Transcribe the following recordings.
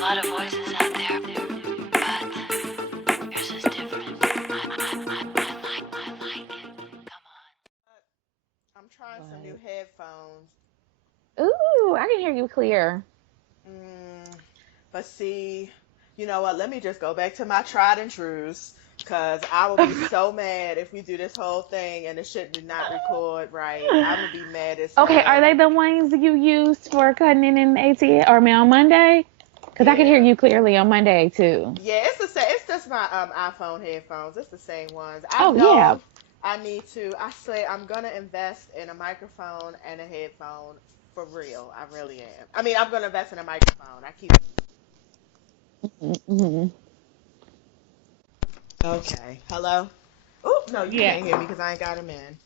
a lot of voices out there, but yours is different. I like it. Come on. I'm trying some new What? headphones. Ooh, I can hear you clear. Mm, but see, you know what? Let me just go back to my tried and trues. Cause I will be so mad if we do this whole thing and the shit did not record right. I'm gonna be mad as Okay, are hell. they the ones you used for cutting it in the ATL or I mean, on Monday? Because I could hear Yeah. you clearly on Monday too. Yeah, it's the same. It's just my iPhone headphones. It's the same ones. I Oh yeah. know I need to. I say I'm gonna invest in a microphone and a headphone for real. I really am. I mean, I'm gonna invest in a microphone. I keep. Mm-hmm. Okay. Hello. Oh no, you Yeah. can't hear me because I ain't got them in.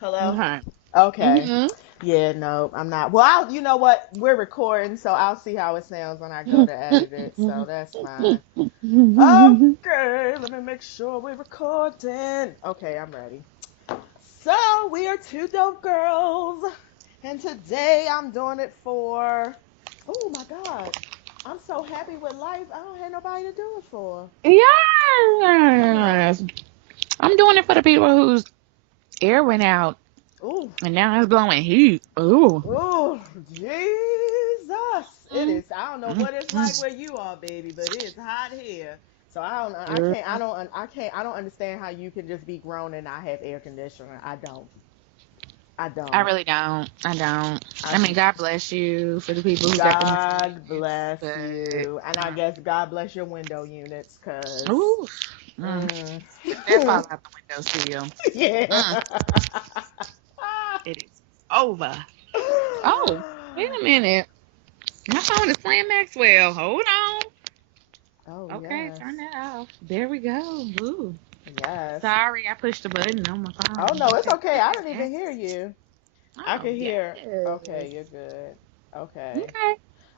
Hello. Okay. Okay. Mm-hmm. Yeah, no, I'm not. Well, you know what? We're recording, so I'll see how it sounds when I go to edit it. So that's fine. Okay, let me make sure we're recording. Okay, I'm ready. So we are two dope girls, and today I'm doing it for. Oh my God, I'm so happy with life. I don't have nobody to do it for. Yes. I'm doing it for the people whose air went out Ooh, and now it's blowing heat. Ooh. ooh, Jesus! It Mm, is. I don't know mm, what it's like mm. where you are, baby, but it's hot here. So I don't. I Girl, can't. I don't. I can't. I don't understand how you can just be grown and not have air conditioner. I don't. I I don't. really don't. I don't. I I mean, God bless you for the people who got them God machines, bless but you. And I guess God bless your window units, cause ooh, mm, mm, that falls out the window still. yeah. Mm, it is over. Oh, wait a minute. My phone is playing Maxwell. Hold on. Oh Okay, yes. turn that off. There we go. Ooh. Yes. Sorry, I pushed the button on my Oh phone. no, it's Okay, okay. what I is don't even that? hear you. I Oh, can yes. hear. Okay, you're good. Okay. Okay.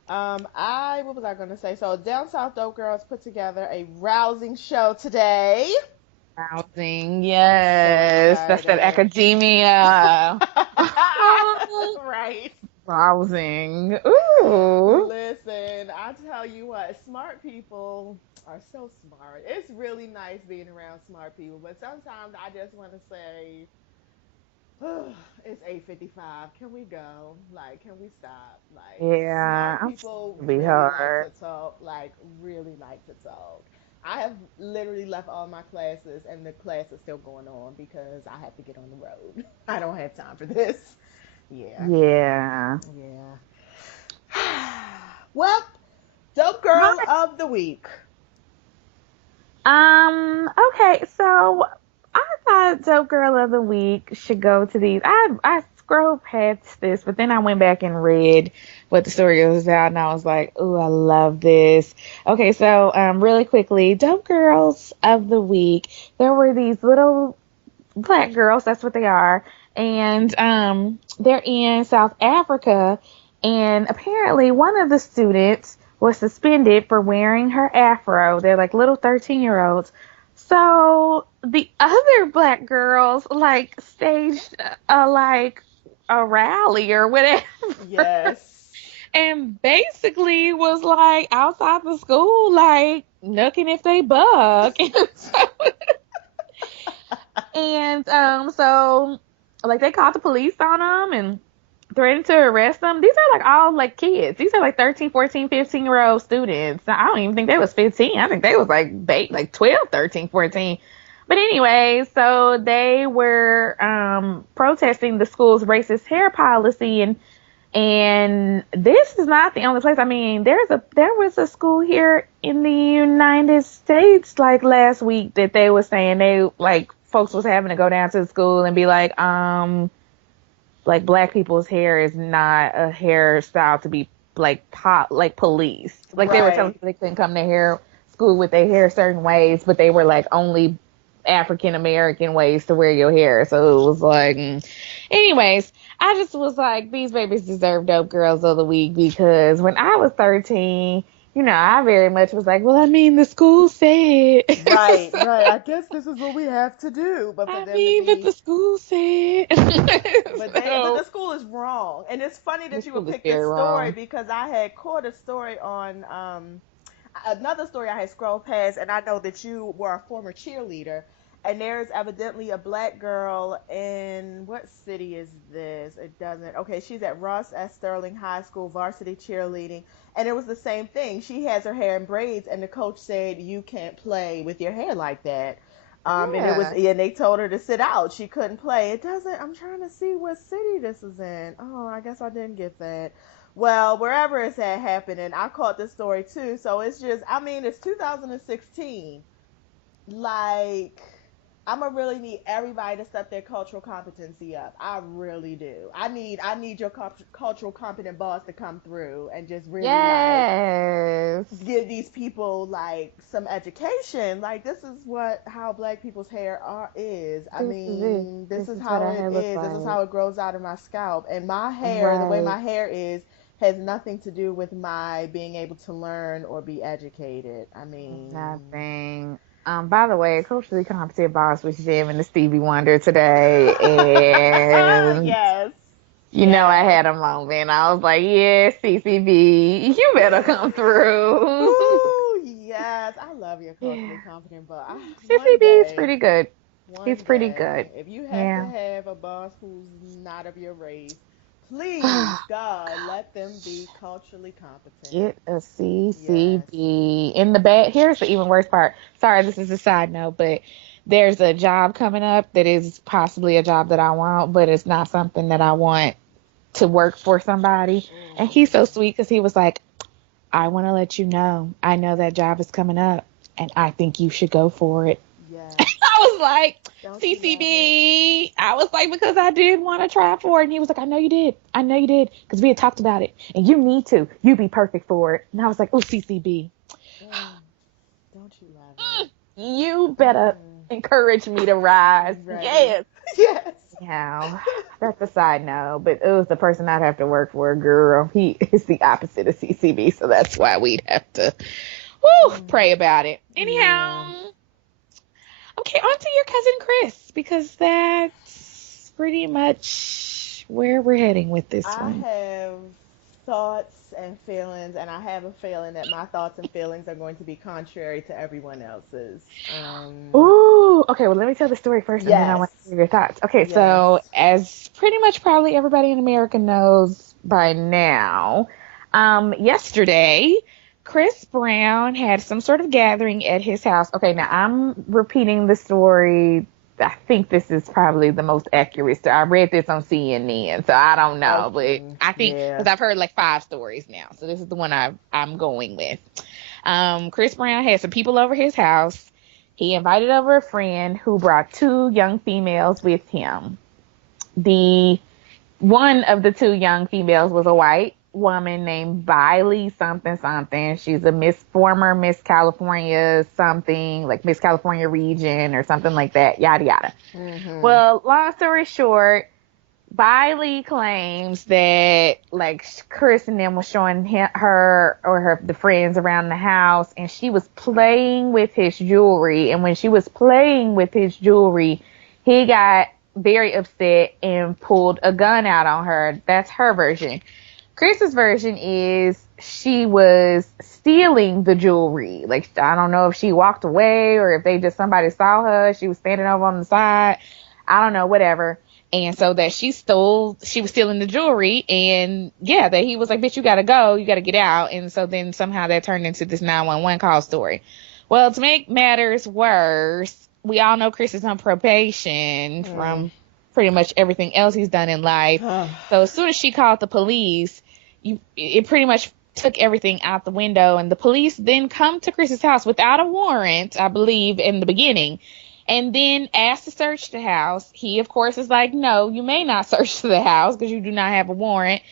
I what was I gonna say? So Down South Dope Girls put together a rousing show today. Housing, I'm so yes. That's that excited. academia. Right. Housing. Ooh. Listen, I tell you what, smart people are so smart. It's really nice being around smart people, but sometimes I just want to say, it's 8:55. Can we go? Like, can we stop? Like, Yeah, smart I'm people to be really like to hard. talk, like, really like to talk. I have literally left all my classes, and the class is still going on because I have to get on the road. I don't have time for this. Yeah, Yeah. yeah. Well, Dope Girl Hi. of the Week. Okay, so I thought Dope Girl of the Week should go to these. I scrolled past this, but then I went back and read what the story was about, and I was like, "Ooh, I love this." Okay, so really quickly, Dope Girls of the Week. There were these little black girls. That's what they are, and they're in South Africa, and apparently one of the students was suspended for wearing her afro. They're like little 13-year-olds. So the other black girls like staged like a rally or whatever Yes. and basically was like outside the school like looking if they buck. So like they called the police on them and threatened to arrest them. These are like all like kids. These are like 13, 14, 15-year-old students. I don't even think they was 15. I think they was like 12, 13, 14. But anyway, so they were protesting the school's racist hair policy, and this is not the only place. I mean, there was a school here in the United States like last week that they were saying they like folks was having to go down to the school and be like black people's hair is not a hairstyle to be like policed. Like they were telling Right. people they couldn't come to hair school with their hair certain ways, but they were like only African American ways to wear your hair. So it was like, anyways, I just was like, these babies deserve Dope Girls of the Week because when I was 13, I very much was like, well, I mean, the school said. Right, So, right. I guess this is what we have to do. But for I them to mean, but be the school said. but So the school is wrong. And it's funny the that you would school is pick this very story wrong. because I had caught a story on another story I had scrolled past, and I know that you were a former cheerleader. And there's evidently a black girl in what city is this? It doesn't. Okay, she's at Ross S. Sterling High School varsity cheerleading, and it was the same thing. She has her hair in braids, and the coach said you can't play with your hair like that. Yeah. And they told her to sit out. She couldn't play. It doesn't. I'm trying to see what city this is in. Oh, I guess I didn't get that. Well, wherever it's at happening, I caught this story too. So it's just, I mean, it's 2016. Like, I'm gonna really need everybody to step their cultural competency up. I really do. I need your cultural competent boss to come through and just really like Yes. give these people like some education. Like, this is what how black people's hair is. I This is it. mean, this This is is what how our it hair looks is. This is like. how it grows out of my scalp. And my hair, the way Right. my hair is, has nothing to do with my being able to learn or be educated. I mean, Nothing. By the way, culturally competent boss was jamming the Stevie Wonder today, and yes, I yes. had a moment. I was like, "Yeah, CCB, you better come through." Ooh, yes. I love your culturally Yeah, competent, but CCB is pretty good. He's one pretty good. day, if you have to Yeah. have a boss who's not of your race, please, God, let them be culturally competent. Get a Yes. CCB in the bag. Here's the even worse part. Sorry, this is a side note, but there's a job coming up that is possibly a job that I want, but it's not something that I want to work for somebody. And he's so Mm, sweet because he was like, I want to let you know, I know that job is coming up and I think you should go for it. yes. I was like, Don't you love it? CCB. I was like, because I did want to try for it. And he was like, I know you did. I know you did. Because we had talked about it. And you need to. You be perfect for it. And I was like, oh, CCB. Mm, don't you love it? You better Mm, encourage me to rise. ready. Yes. Yes. Yeah, that's a side note, but it was the person I'd have to work for, girl. He is the opposite of CCB, so that's why we'd have to Mm, pray about it. yeah. Anyhow, okay, on to your cousin Chris, because that's pretty much where we're heading with this I one. have thoughts and feelings, and I have a feeling that my thoughts and feelings are going to be contrary to everyone else's. Ooh, okay, well, let me tell the story first, and then I Yes, want to hear your thoughts. Okay, yes. so as pretty much probably everybody in America knows by now, yesterday, Chris Brown had some sort of gathering at his house. Okay, now I'm repeating the story. I think this is probably the most accurate story. I read this on CNN, so I don't know, but Okay, I think yeah. because I've heard like 5 stories now, so this is the one I'm going with. Chris Brown had some people over his house. He invited over a friend who brought 2 young females with him. The one of the 2 young females was a white woman named Biley something something. She's a former Miss California something, like Miss California region or something like that, yada yada. Mhm. Well, long story short, Biley claims that like Chris and them was showing her or the friends around the house, and she was playing with his jewelry. And when she was playing with his jewelry, he got very upset and pulled a gun out on her. That's her version. Chris's version is she was stealing the jewelry. Like, I don't know if she walked away or if they just somebody saw her. She was standing over on the side. I don't know, whatever. And so that she was stealing the jewelry. And yeah, that he was like, bitch, you gotta go. You gotta get out. And so then somehow that turned into this 911 call story. Well, to make matters worse, we all know Chris is on probation Mm. from pretty much everything else he's done in life. So as soon as she called the police, it pretty much took everything out the window, and the police then come to Chris's house without a warrant, I believe, in the beginning, and then asked to search the house. He, of course, is like, no, you may not search the house because you do not have a warrant.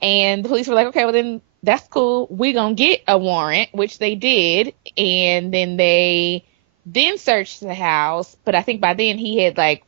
And the police were like, okay, well then that's cool. We're gonna get a warrant, which they did, and then they then searched the house. But I think by then he had like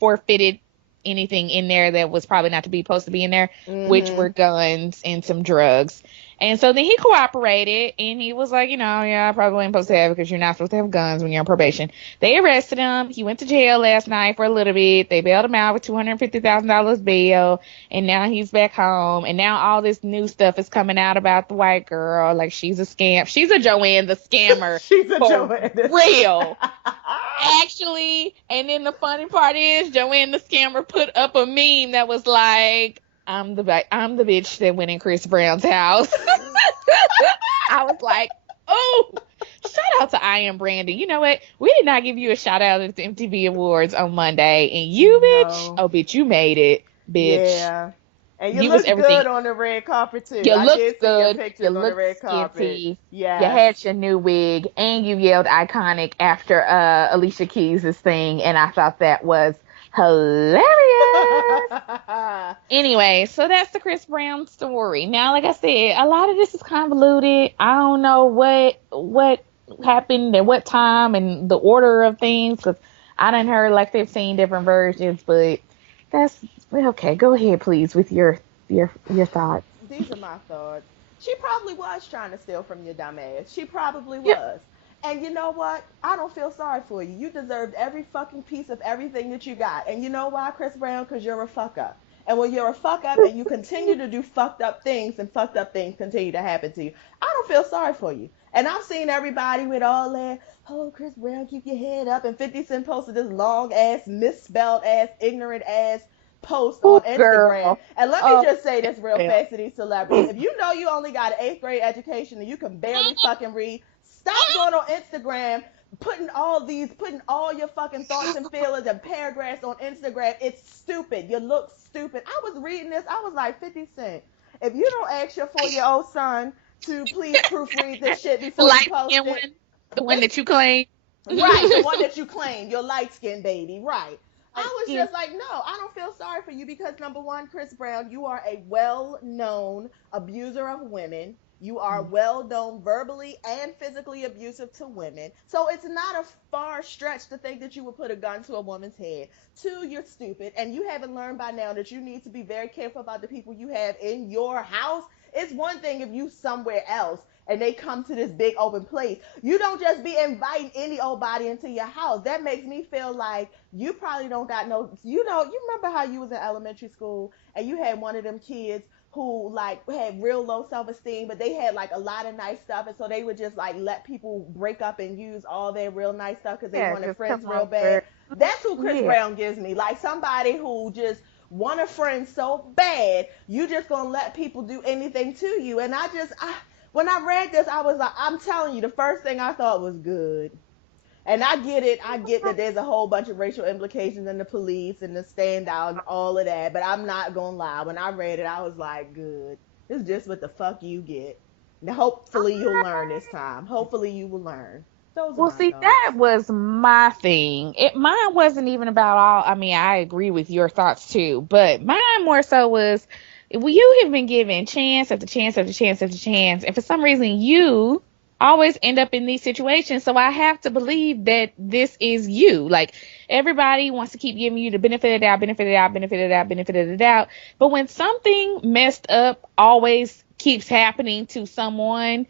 forfeited anything in there that was probably not to be supposed to be in there, which Mm-hmm. were guns and some drugs. And so then he cooperated and he was like, yeah, I probably ain't supposed to have it because you're not supposed to have guns when you're on probation. They arrested him. He went to jail last night for a little bit. They bailed him out with $250,000 bail. And now he's back home. And now all this new stuff is coming out about the white girl. Like she's a scam. She's a Joanne the scammer. She's a for Joanne. real. Actually, and then the funny part is Joanne the scammer put up a meme that was like, I'm the bitch that went in Chris Brown's house. I was like, oh, shout out to I Am Brandy. You know what? We did not give you a shout out at the MTV Awards on Monday, and you, bitch, No. bitch, you made it, bitch. Yeah. And you was look everything. good on the red carpet too. You I looked did see good. your You pictures on the looked red carpet. skinty. Yes. You had your new wig, and you yelled iconic after Alicia Keys' thing, and I thought that was hilarious. Anyway, so that's the Chris Brown story. Now, like I said, a lot of this is convoluted. I don't know what happened at what time and the order of things, because I done heard like 15 different versions, but that's okay. Go ahead, please, with your thoughts. These are my thoughts. She probably was trying to steal from your dumb ass. She probably Yep. was. And you know what? I don't feel sorry for you. You deserved every fucking piece of everything that you got. And you know why, Chris Brown? Because you're a fuck up. And when you're a fuck up and you continue to do fucked up things and fucked up things continue to happen to you, I don't feel sorry for you. And I've seen everybody with all that, oh, Chris Brown, keep your head up. And 50 Cent posted this long ass, misspelled ass, ignorant ass post Ooh, on Instagram. girl. And let me Oh, just say this real yeah. fast to these celebrities. If you know you only got an eighth grade education and you can barely fucking read, stop going on Instagram putting all your fucking thoughts and feelings and paragraphs on Instagram. It's stupid. You look stupid. I was reading this. I was like, 50 Cent, if you don't ask your 4-year-old son to please proofread this shit The before you light post skin it. one, the one that you claim. Right, the one that you claim, your light skinned baby, right. I Light was skin. just like, no, I don't feel sorry for you because number one, Chris Brown, you are a well known abuser of women. You are well known verbally and physically abusive to women. So it's not a far stretch to think that you would put a gun to a woman's head. Two, you're stupid and you haven't learned by now that you need to be very careful about the people you have in your house. It's one thing if you somewhere else and they come to this big open place. You don't just be inviting any old body into your house. That makes me feel like you probably don't got no, you remember how you was in elementary school and you had one of them kids who like had real low self-esteem, but they had like a lot of nice stuff, and so they would just like let people break up and use all their real nice stuff because they Yeah, wanted just friends come real over. bad. That's who Chris Yeah. Brown gives me, like somebody who just want a friend so bad, you just gonna let people do anything to you. And when I read this, I was like, I'm telling you, the first thing I thought was good. And I get it. I get that there's a whole bunch of racial implications in the police and the standout and all of that. But I'm not gonna lie. When I read it, I was like, good. This is just what the fuck you get. Now, hopefully you'll learn this time. Hopefully you will learn. Those are Well, my see, that thoughts. was my thing. Mine wasn't even about all. I mean, I agree with your thoughts too, but mine more so was, well, you have been given chance after chance after chance after chance, and for some reason, you always end up in these situations. So I have to believe that this is you. Like everybody wants to keep giving you the benefit of the doubt, benefit of the doubt, benefit of the doubt, benefit of the doubt. But when something messed up always keeps happening to someone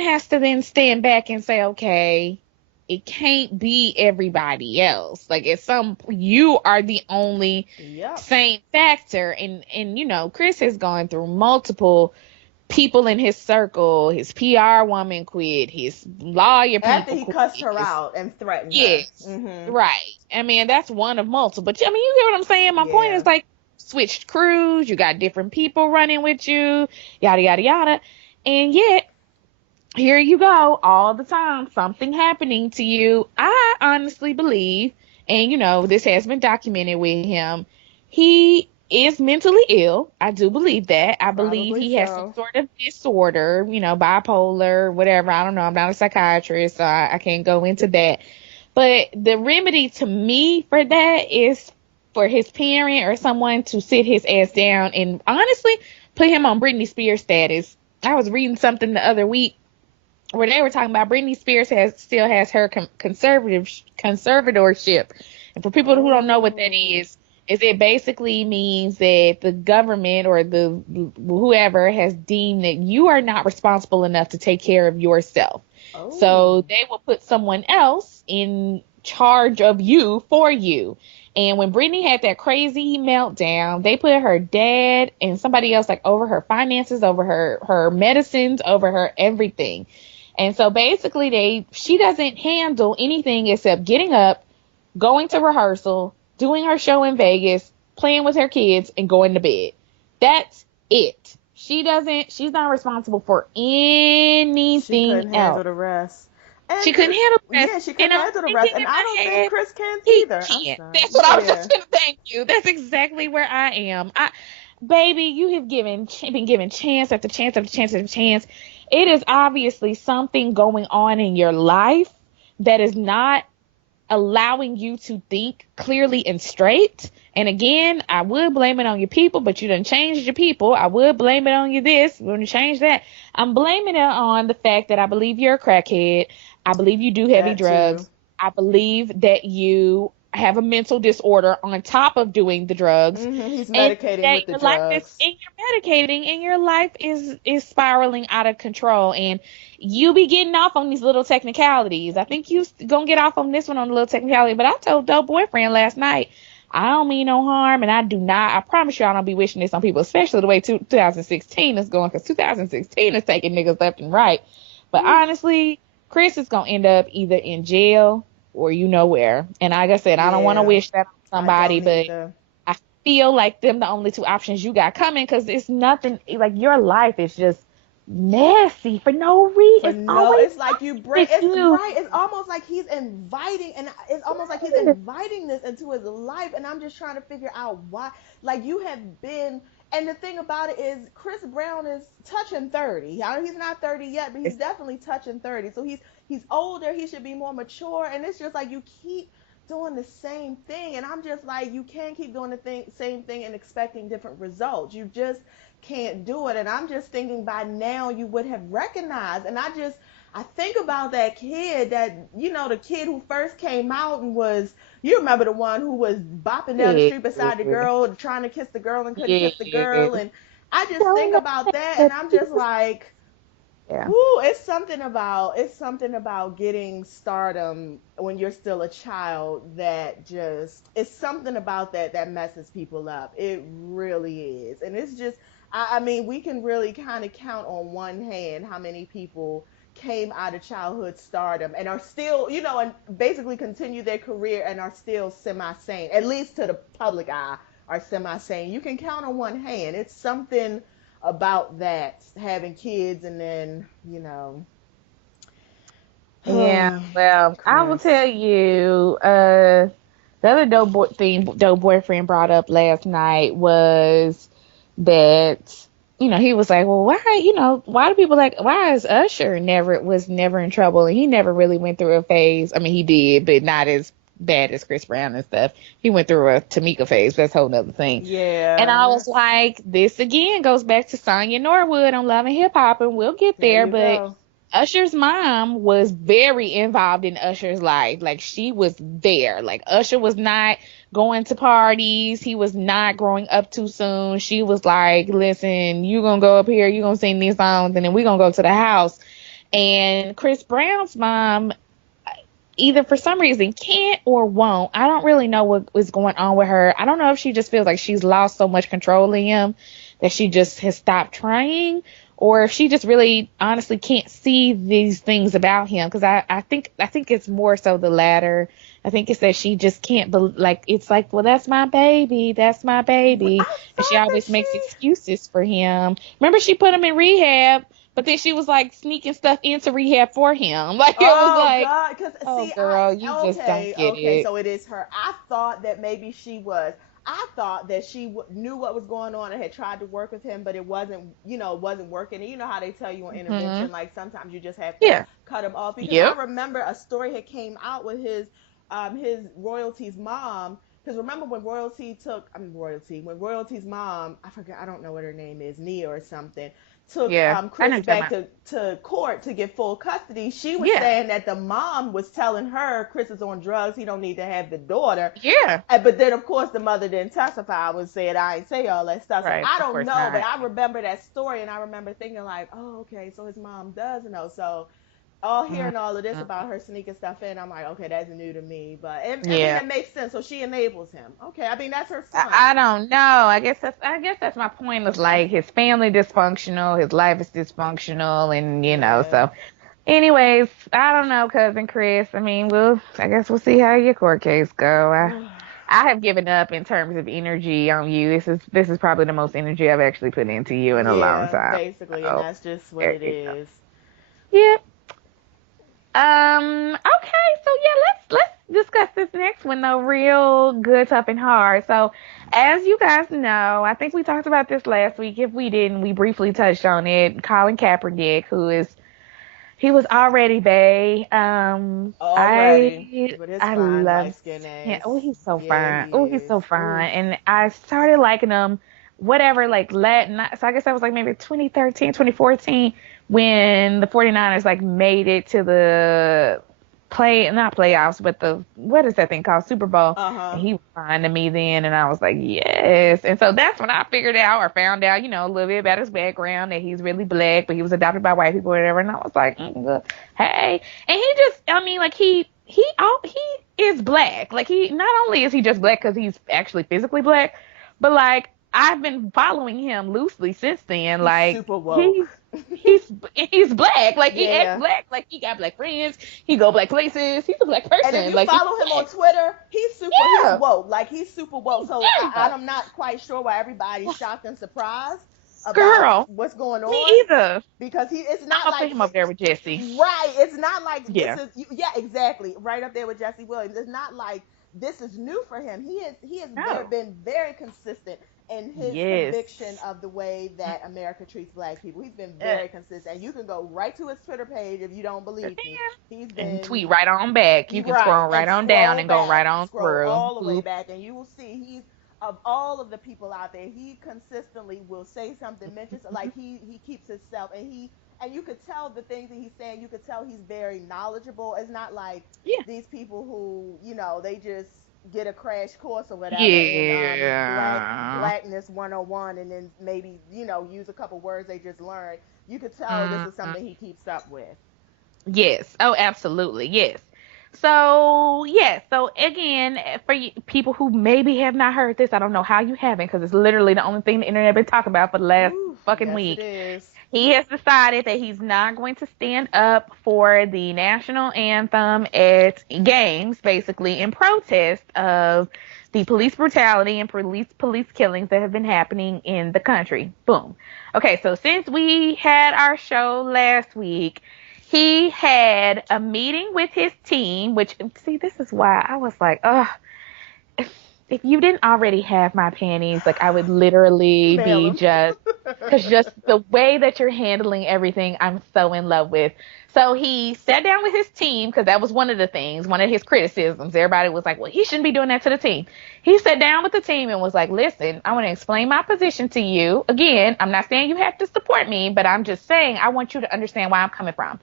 has to then stand back and say, okay, it can't be everybody else. Like you are the only Yep. same factor. And Chris has gone through multiple people in his circle. His PR woman quit. His lawyer After people he quit. cussed her out and threatened her. Yes, Mm-hmm. right. I mean, that's one of multiple. But I mean, you get what I'm saying? My point Yeah. is like switched crews. You got different people running with you, yada, yada, yada. And yet, here you go all the time, something happening to you. I honestly believe, and this has been documented with him, he is mentally ill. I do believe that. I believe Probably he has some so. sort of disorder, bipolar, whatever. I don't know. I'm not a psychiatrist, so I can't go into that. But the remedy to me for that is for his parent or someone to sit his ass down and honestly put him on Britney Spears status. I was reading something the other week where they were talking about Britney Spears still has her conservatorship, and for people who don't know what that Oh. is it basically means that the government or the whoever has deemed that you are not responsible enough to take care of yourself. So Oh, they will put someone else in charge of you for you. And when Brittany had that crazy meltdown, they put her dad and somebody else like over her finances, over her medicines, over her everything. And so basically she doesn't handle anything except getting up, going to rehearsal, doing her show in Vegas, playing with her kids, and going to bed. That's it. She's not responsible for she anything couldn't handle else. the rest. She And couldn't Chris, handle the rest. yeah, she And couldn't I'm handle the rest. thinking And in I don't my think head, Chris can he either. I'm can't. sorry. That's what I was Yeah. just gonna thank you. That's exactly where I am. Baby, you have been given chance after chance after chance after chance. It is obviously something going on in your life that is not allowing you to think clearly and straight. And again, I would blame it on your people, but you done changed your people. I would blame it on you this, you want to change that. I'm blaming it on the fact that I believe you're a crackhead. I believe you do heavy That too. drugs. I believe that you have a mental disorder on top of doing the drugs, He's and medicating that with the your life is drugs. and you're medicating and your life is spiraling out of control, and you be getting off on these little technicalities. I think you gonna get off on this one on a little technicality, but I told dope boyfriend last night, I don't mean no harm, and I do not. I promise you, I don't be wishing this on people, especially the way 2016 is going, because 2016 is taking niggas left and right. But Whew. honestly, Chris is gonna end up either in jail or you know where. And like I said, I don't want to Yeah, wish that on I somebody, don't but either. I feel like them the only two options you got coming, because it's nothing like your life is just messy for no reason. For It's no, always it's like you something break. with It's you. right. It's almost like he's inviting, and it's almost like he's inviting this into his life. And I'm just trying to figure out why. Like you have been, and the thing about it is, Chris Brown is touching 30. I know he's not 30 yet, but he's definitely touching 30. So he's older. He should be more mature. And it's just like you keep doing the same thing, and I'm just like, you can't keep doing same thing and expecting different results. You just can't do it. And I'm just thinking by now you would have recognized. And I think about that kid, that the kid who first came out and was, you remember, the one who was bopping down the Yeah. street beside the girl, trying to kiss the girl and couldn't Yeah. kiss the girl. And I just Don't think know about that, that. and I'm just like, Yeah. whoo, it's something about getting stardom when you're still a child, that just, it's something about that messes people up. It really is. And it's just, I mean, we can really kind of count on one hand how many people came out of childhood stardom and are still, and basically continue their career and are still semi sane, at least to the public eye, are semi sane. You can count on one hand. It's something about that, having kids, and then, Yeah. Well, I will Chris. tell you, the other dope boyfriend brought up last night was that, he was like, well, why do people like, why is Usher never in trouble, and he never really went through a phase. I mean, he did, but not as bad as Chris Brown and stuff. He went through a Tamika phase. That's a whole nother thing. And Yeah, I was that's, like, this again goes back to Sonya Norwood on Love and Hip Hop, and we'll get there there. you But go. Usher's mom was very involved in Usher's life. Like, she was there. Like, Usher was not going to parties. He was not growing up too soon. She was like, listen, you gonna go up here, you gonna sing these songs, and then we gonna go to the house. And Chris Brown's mom either for some reason can't or won't. I don't really know what was going on with her. I don't know if she just feels like she's lost so much control in him that she just has stopped trying, or if she just really honestly can't see these things about him. Because I think it's more so the latter. I think it's that she just can't like, it's like, well, that's my baby, that's my baby, I and she thought that always makes she excuses for him. Remember, she put him in rehab, but then she was like sneaking stuff into rehab for him. Like, it was Oh like, God, because oh, see, girl, you just don't okay, get okay, it. so it is her. I thought that maybe she was. I thought that she knew what was going on and had tried to work with him, but it wasn't working. And you know how they tell you on Hmm. intervention, like sometimes you just have to Yeah. cut him off. Because I Yep. remember a story had came out with his royalty's mom. Because remember when when royalty's mom, I forget, I don't know what her name is, Nia or something, took Yeah. I know Chris what you're back talking to court to get full custody, she about. was Yeah. saying that the mom was telling her Chris is on drugs, he don't need to have the daughter. Yeah. But then, of course, the mother didn't testify. I was saying I ain't say all that stuff. So Right. I Of don't course know, but not. I remember that story, and I remember thinking like, oh, okay, so his mom does know. So all Mm, hearing all of this mm. about her sneaking stuff in, I'm like, okay, that's new to me. But I mean, Yeah. it makes sense. So she enables him. Okay, I mean that's her I son. don't know. I guess that's my point. Is like his family dysfunctional, his life is dysfunctional, and Yeah. so. Anyways, I don't know, cousin Chris. I mean, I guess we'll see how your court case go. I have given up in terms of energy on you. This is probably the most energy I've actually put into you in a long Yeah, time. basically, and So that's just what there it you go. is. Yeah. Okay, so yeah, let's discuss this next one though, real good, tough, and hard. So, as you guys know, I think we talked about this last week. If we didn't, we briefly touched on it. Colin Kaepernick, he was already bae. Already with his I fine love light skinned him. ass. Oh, he's so Yeah, fine. he Oh, he's is. so Oof. fine. And I started liking him, whatever, like Latin. So I guess that was like maybe 2013, 2014, when the 49ers like made it to the not playoffs, but what is that thing called? Super Bowl. Uh And huh. he was fine to me then, and I was like, yes. And so that's when I figured out or found out, a little bit about his background, that he's really black, but he was adopted by white people or whatever. And I was like, hey. And he just, I mean, like he is black. Like he not only is he just black because he's actually physically black, but like I've been following him loosely since then. He's Like super woke. he's black. Like he acts Yeah. black. Like he got black friends. He go black places. He's a black And if person. you Like he's follow him on black. Twitter, he's Yeah. woke. Like he's super woke. So Yeah. I'm not quite sure why everybody's shocked and surprised about Girl. what's going Me on either. because it's I'm not gonna put like him up there with Jesse. right. It's not like this Yeah. is yeah, exactly. Right up there with Jesse Williams. It's not like this is new for him. He has No. been very consistent in his Yes. conviction of the way that America treats black people. He's been Uh, very consistent. You can go right to his Twitter page if you don't believe me. He's and been tweet right on back. You you can right scroll right and on down scroll and go back, right on scroll through. all the way Boop. back, and you will see he's of all of the people out there, he consistently will say something, mentions like he keeps himself, and you could tell the things that he's saying. You could tell he's very knowledgeable. It's not like Yeah. these people who they just get a crash course or whatever in Yeah. blackness 101 and then maybe use a couple words they just learned. You could tell this is Mhm. something he keeps up with. Yes. Oh, absolutely. Yes. So, yes. So, again, for people who maybe have not heard this, I don't know how you haven't because it's literally the only thing the internet been talking about for the last Ooh, fucking yes it week. is. He has decided that he's not going to stand up for the national anthem at games, basically, in protest of the police brutality and police killings that have been happening in the country. Boom. Okay, so since we had our show last week, he had a meeting with his team, which, see, this is why I was like, oh, if you didn't already have my panties, like I would literally Mail be him. just, because just the way that you're handling everything, I'm so in love with. So he sat down with his team because that was one of the things, one of his criticisms. Everybody was like, well, he shouldn't be doing that to the team. He sat down with the team and was like, listen, I want to explain my position to you. Again, I'm not saying you have to support me, but I'm just saying I want you to understand where I'm coming from.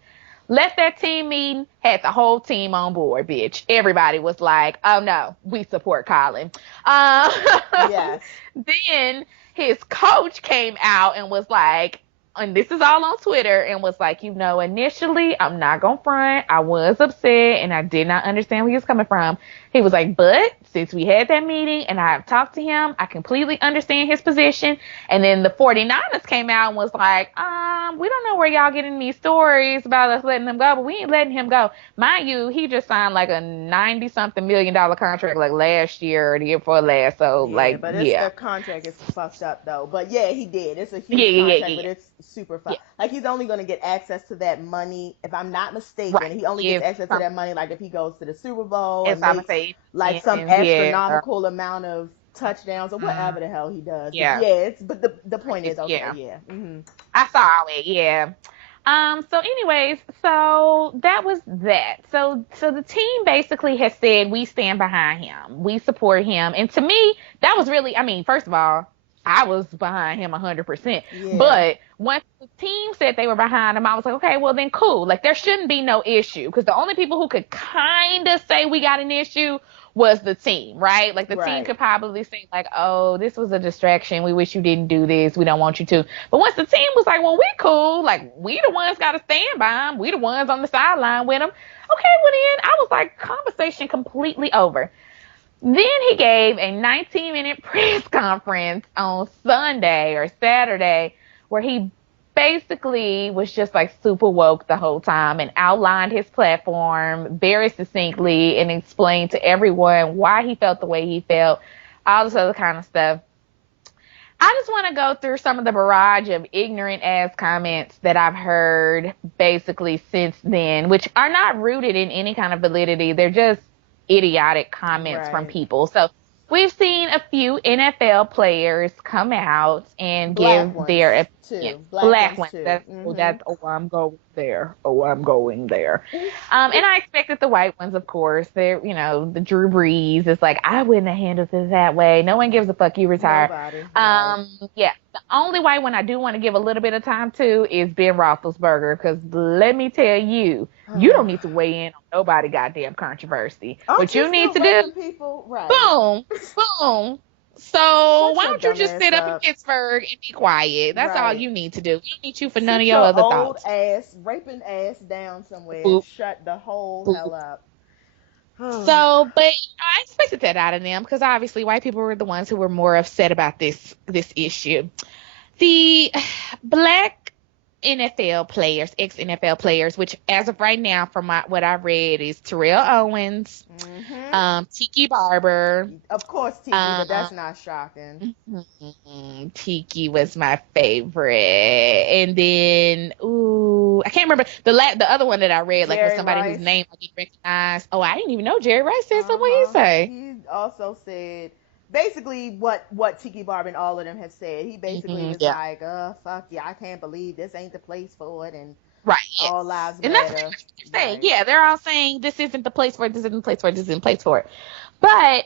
Left that team meeting, had the whole team on board, bitch. Everybody was like, oh no, we support Colin. Um, Yes. then his coach came out and was like, and this is all on Twitter, and was like, initially, I'm not going to front. I was upset and I did not understand where he was coming from. He was like, but since we had that meeting and I've talked to him, I completely understand his position. And then the 49ers came out and was like, we don't know where y'all getting these stories about us letting him go, but we ain't letting him go. Mind you, he just signed like a 90-something million dollar contract like last year or the year before last. So Yeah, like, but it's yeah. the contract is fucked up though. But yeah, he did. It's a Yeah, huge yeah, contract, yeah, but yeah. it's super Yeah. fucked. Like he's only gonna get access to that money, if I'm not mistaken. Right. He only gets If access to some, that money like if he goes to the Super Bowl if and I'm a makes safe, like some yeah. astronomical amount of touchdowns or Mm, whatever the hell he does. But yeah. yeah, but the point is okay, Yeah. yeah. I saw it, yeah. So anyways, so that was that. So the team basically has said we stand behind him. We support him. And to me, that was really, I mean, first of all, I was behind him 100%. Yeah. But once the team said they were behind him, I was like, okay, well then cool. Like there shouldn't be no issue because the only people who could kind of say we got an issue was the team, right? Like the team Right. could probably say like, oh, this was a distraction. We wish you didn't do this. We don't want you to. But once the team was like, well, we cool. Like we the ones got to stand by him. We the ones on the sideline with him. Okay, well then I was like, conversation completely over. Then he gave a 19-minute press conference on Sunday or Saturday where he basically was just like super woke the whole time and outlined his platform very succinctly and explained to everyone why he felt the way he felt, all this other kind of stuff. I just want to go through some of the barrage of ignorant ass comments that I've heard basically since then, which are not rooted in any kind of validity. They're just idiotic comments from Right. people. So we've seen a few NFL players come out and Black give their ones opinion. too. Black Ones ones. too. That's I'm going there. Oh, I'm going there. And I expected the white ones, of course. They're, the Drew Brees. It's like, I wouldn't have handled it that way. No one gives a fuck. You retire. Nobody. Right. Yeah. The only white one I do want to give a little bit of time to is Ben Roethlisberger, because let me tell you, you don't need to weigh in on nobody goddamn controversy. Aren't What you need still to raping do, people? Right. boom, boom. So Shut why your don't you dumb just ass sit up in up. Pittsburgh and be quiet? That's all Right. you need to do. We don't need you for none of Sit your your other old thoughts. ass, raping ass down somewhere and Boop, shut the whole boop. hell up. So, but I expected that out of them because obviously white people were the ones who were more upset about this issue. The black NFL players, ex-NFL players, which as of right now, from what I read, is Terrell Owens, Tiki Barber. Of course, Tiki, but that's not shocking. Tiki was my favorite, and then I can't remember the other one that I read, like was Jerry somebody whose Rice. name I didn't recognize. Oh, I didn't even know Jerry Rice said something. What did he say? He also said basically what Tiki Barber and all of them have said. He basically was Yeah. like, fuck yeah, I can't believe this ain't the place for it, and Right. Yes. all lives And that's pretty matter. much what they're saying. Right. Yeah, they're all saying this isn't the place for it, this isn't the place for it, this isn't the place for it. But,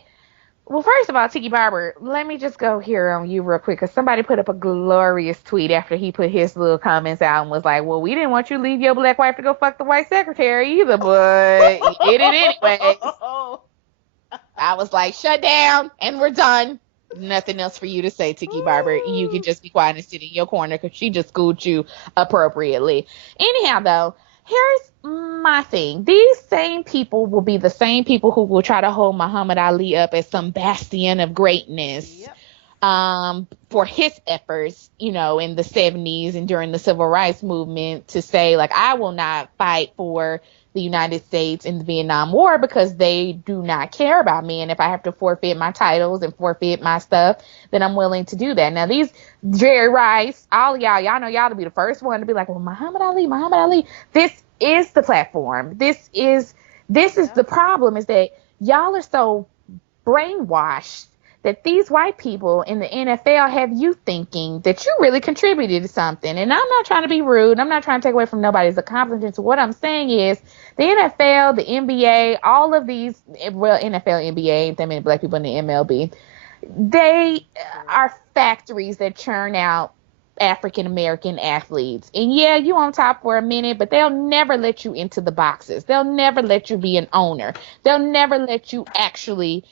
well, first of all, Tiki Barber, let me just go here on you real quick, because somebody put up a glorious tweet after he put his little comments out and was like, well, we didn't want you to leave your black wife to go fuck the white secretary either, but you did it anyways. I was like, shut down, and we're done. Nothing else for you to say, Tiki Barber. You can just be quiet and sit in your corner because she just schooled you appropriately. Anyhow, though, here's my thing. These same people will be the same people who will try to hold Muhammad Ali up as some bastion of greatness. Yep. For his efforts, in the 70s and during the civil rights movement, to say, like, I will not fight for the United States in the Vietnam War because they do not care about me. And if I have to forfeit my titles and forfeit my stuff, then I'm willing to do that. Now, these Jerry Rice, all of y'all know y'all to be the first one to be like, well, Muhammad Ali, this is the platform. This is the problem, is that y'all are so brainwashed that these white people in the NFL have you thinking that you really contributed to something. And I'm not trying to be rude. I'm not trying to take away from nobody's accomplishments. What I'm saying is the NFL, the NBA, all of these, well, NFL, NBA, ain't that many black people in the MLB, they are factories that churn out African American athletes. And yeah, you on top for a minute, but they'll never let you into the boxes. They'll never let you be an owner. They'll never let you actually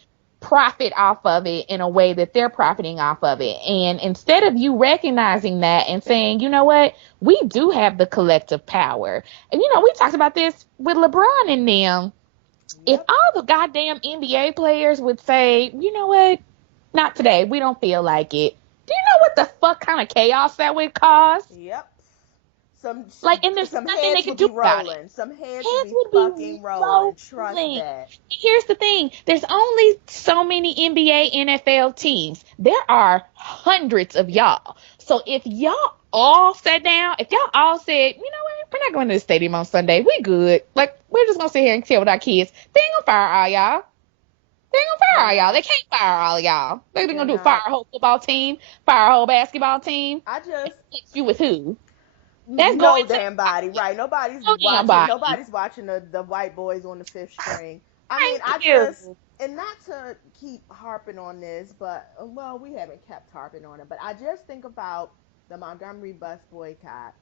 profit off of it in a way that they're profiting off of it. And instead of you recognizing that and saying, you know what, we do have the collective power. And we talked about this with LeBron and them. If all the goddamn NBA players would say, you know what, not today, we don't feel like it. Do you know what the fuck kind of chaos that would cause? Yep. And there's some nothing they heads can would do be about rolling. it. Some heads Heads would be fucking rolling. Trust that. Here's the thing. There's only so many NBA, NFL teams. There are hundreds of y'all. So if y'all all sat down, if y'all all said, you know what, we're not going to the stadium on Sunday. We good. Like, we're just going to sit here and chill with our kids. They ain't going to fire all y'all. They ain't gonna fire all y'all. They can't fire all y'all. They're gonna do fire a whole football team, fire a whole basketball team. I just you with who? That's no going damn body, right? Nobody's no watching. body. Nobody's watching the white boys on the fifth string. I mean, Thank you. and not to keep harping on this, but well, we haven't kept harping on it, but I just think about the Montgomery bus boycott.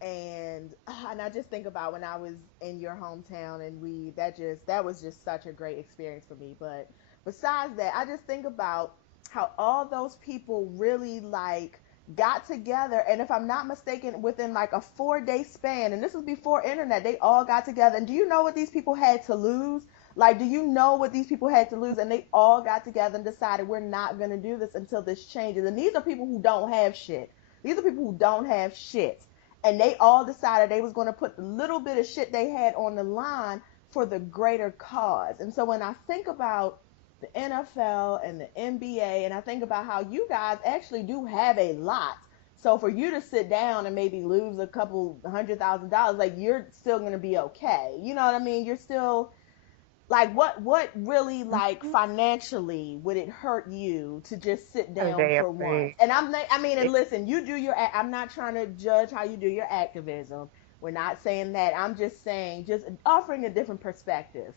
And I just think about when I was in your hometown, and that was just such a great experience for me. But besides that, I just think about how all those people really like got together, and if I'm not mistaken, within like a 4 day span, and this was before internet, they all got together. And do you know what these people had to lose? Like, do you know what these people had to lose? And they all got together and decided, we're not going to do this until this changes. And these are people who don't have shit. These are people who don't have shit. And they all decided they was going to put the little bit of shit they had on the line for the greater cause. And so when I think about the NFL and the NBA, and I think about how you guys actually do have a lot. So for you to sit down and maybe lose a couple $100,000, like, you're still going to be okay. You know what I mean? You're still like, what really, like, financially would it hurt you to just sit down for once? And and listen, you do your, I'm not trying to judge how you do your activism. We're not saying that. I'm just saying, just offering a different perspective.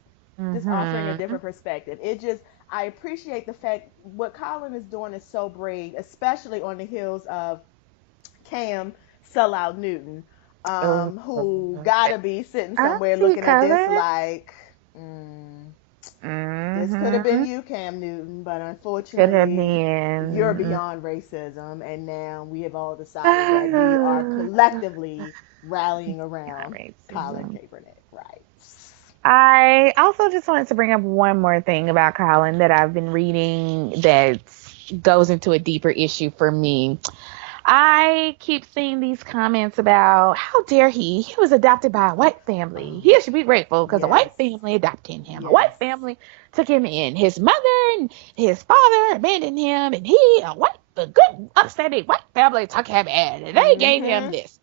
Just offering a different perspective. It just, I appreciate the fact what Colin is doing is so brave, especially on the heels of Cam Sellout Newton, who gotta be sitting somewhere looking at this like, this could have been you, Cam Newton, but unfortunately, you're beyond racism, and now we have all decided that we are collectively rallying around Colin Kaepernick, right? I also just wanted to bring up one more thing about Colin that I've been reading that goes into a deeper issue for me. I keep seeing these comments about how dare he was adopted by a white family. He should be grateful because a white family adopted him. A white family took him in. His mother and his father abandoned him, and a good, upstanding white family took him in, and they gave him this.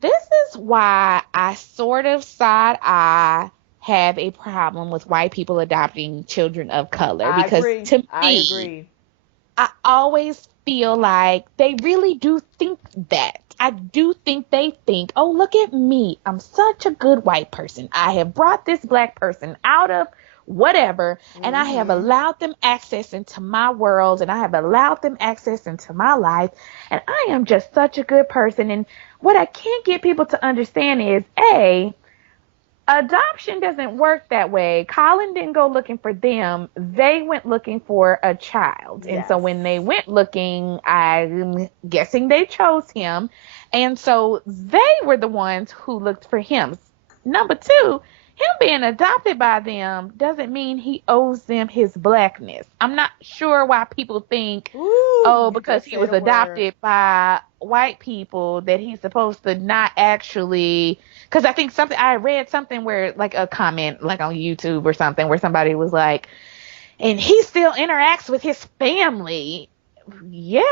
This is why I sort of I have a problem with white people adopting children of color, because to me, I agree. I always feel like they really do think that. I do think they think, oh, look at me. I'm such a good white person. I have brought this black person out of whatever, and I have allowed them access into my world, and I have allowed them access into my life, and I am just such a good person. And what I can't get people to understand is, adoption doesn't work that way. Colin didn't go looking for them. They went looking for a child. Yes. And so when they went looking, I'm guessing they chose him. And so they were the ones who looked for him. Number two, him being adopted by them doesn't mean he owes them his blackness. I'm not sure why people think, because he was adopted by white people, that he's supposed to not actually. Because I think I read something where, like, a comment, like on YouTube or something, where somebody was like, and he still interacts with his family. Yeah,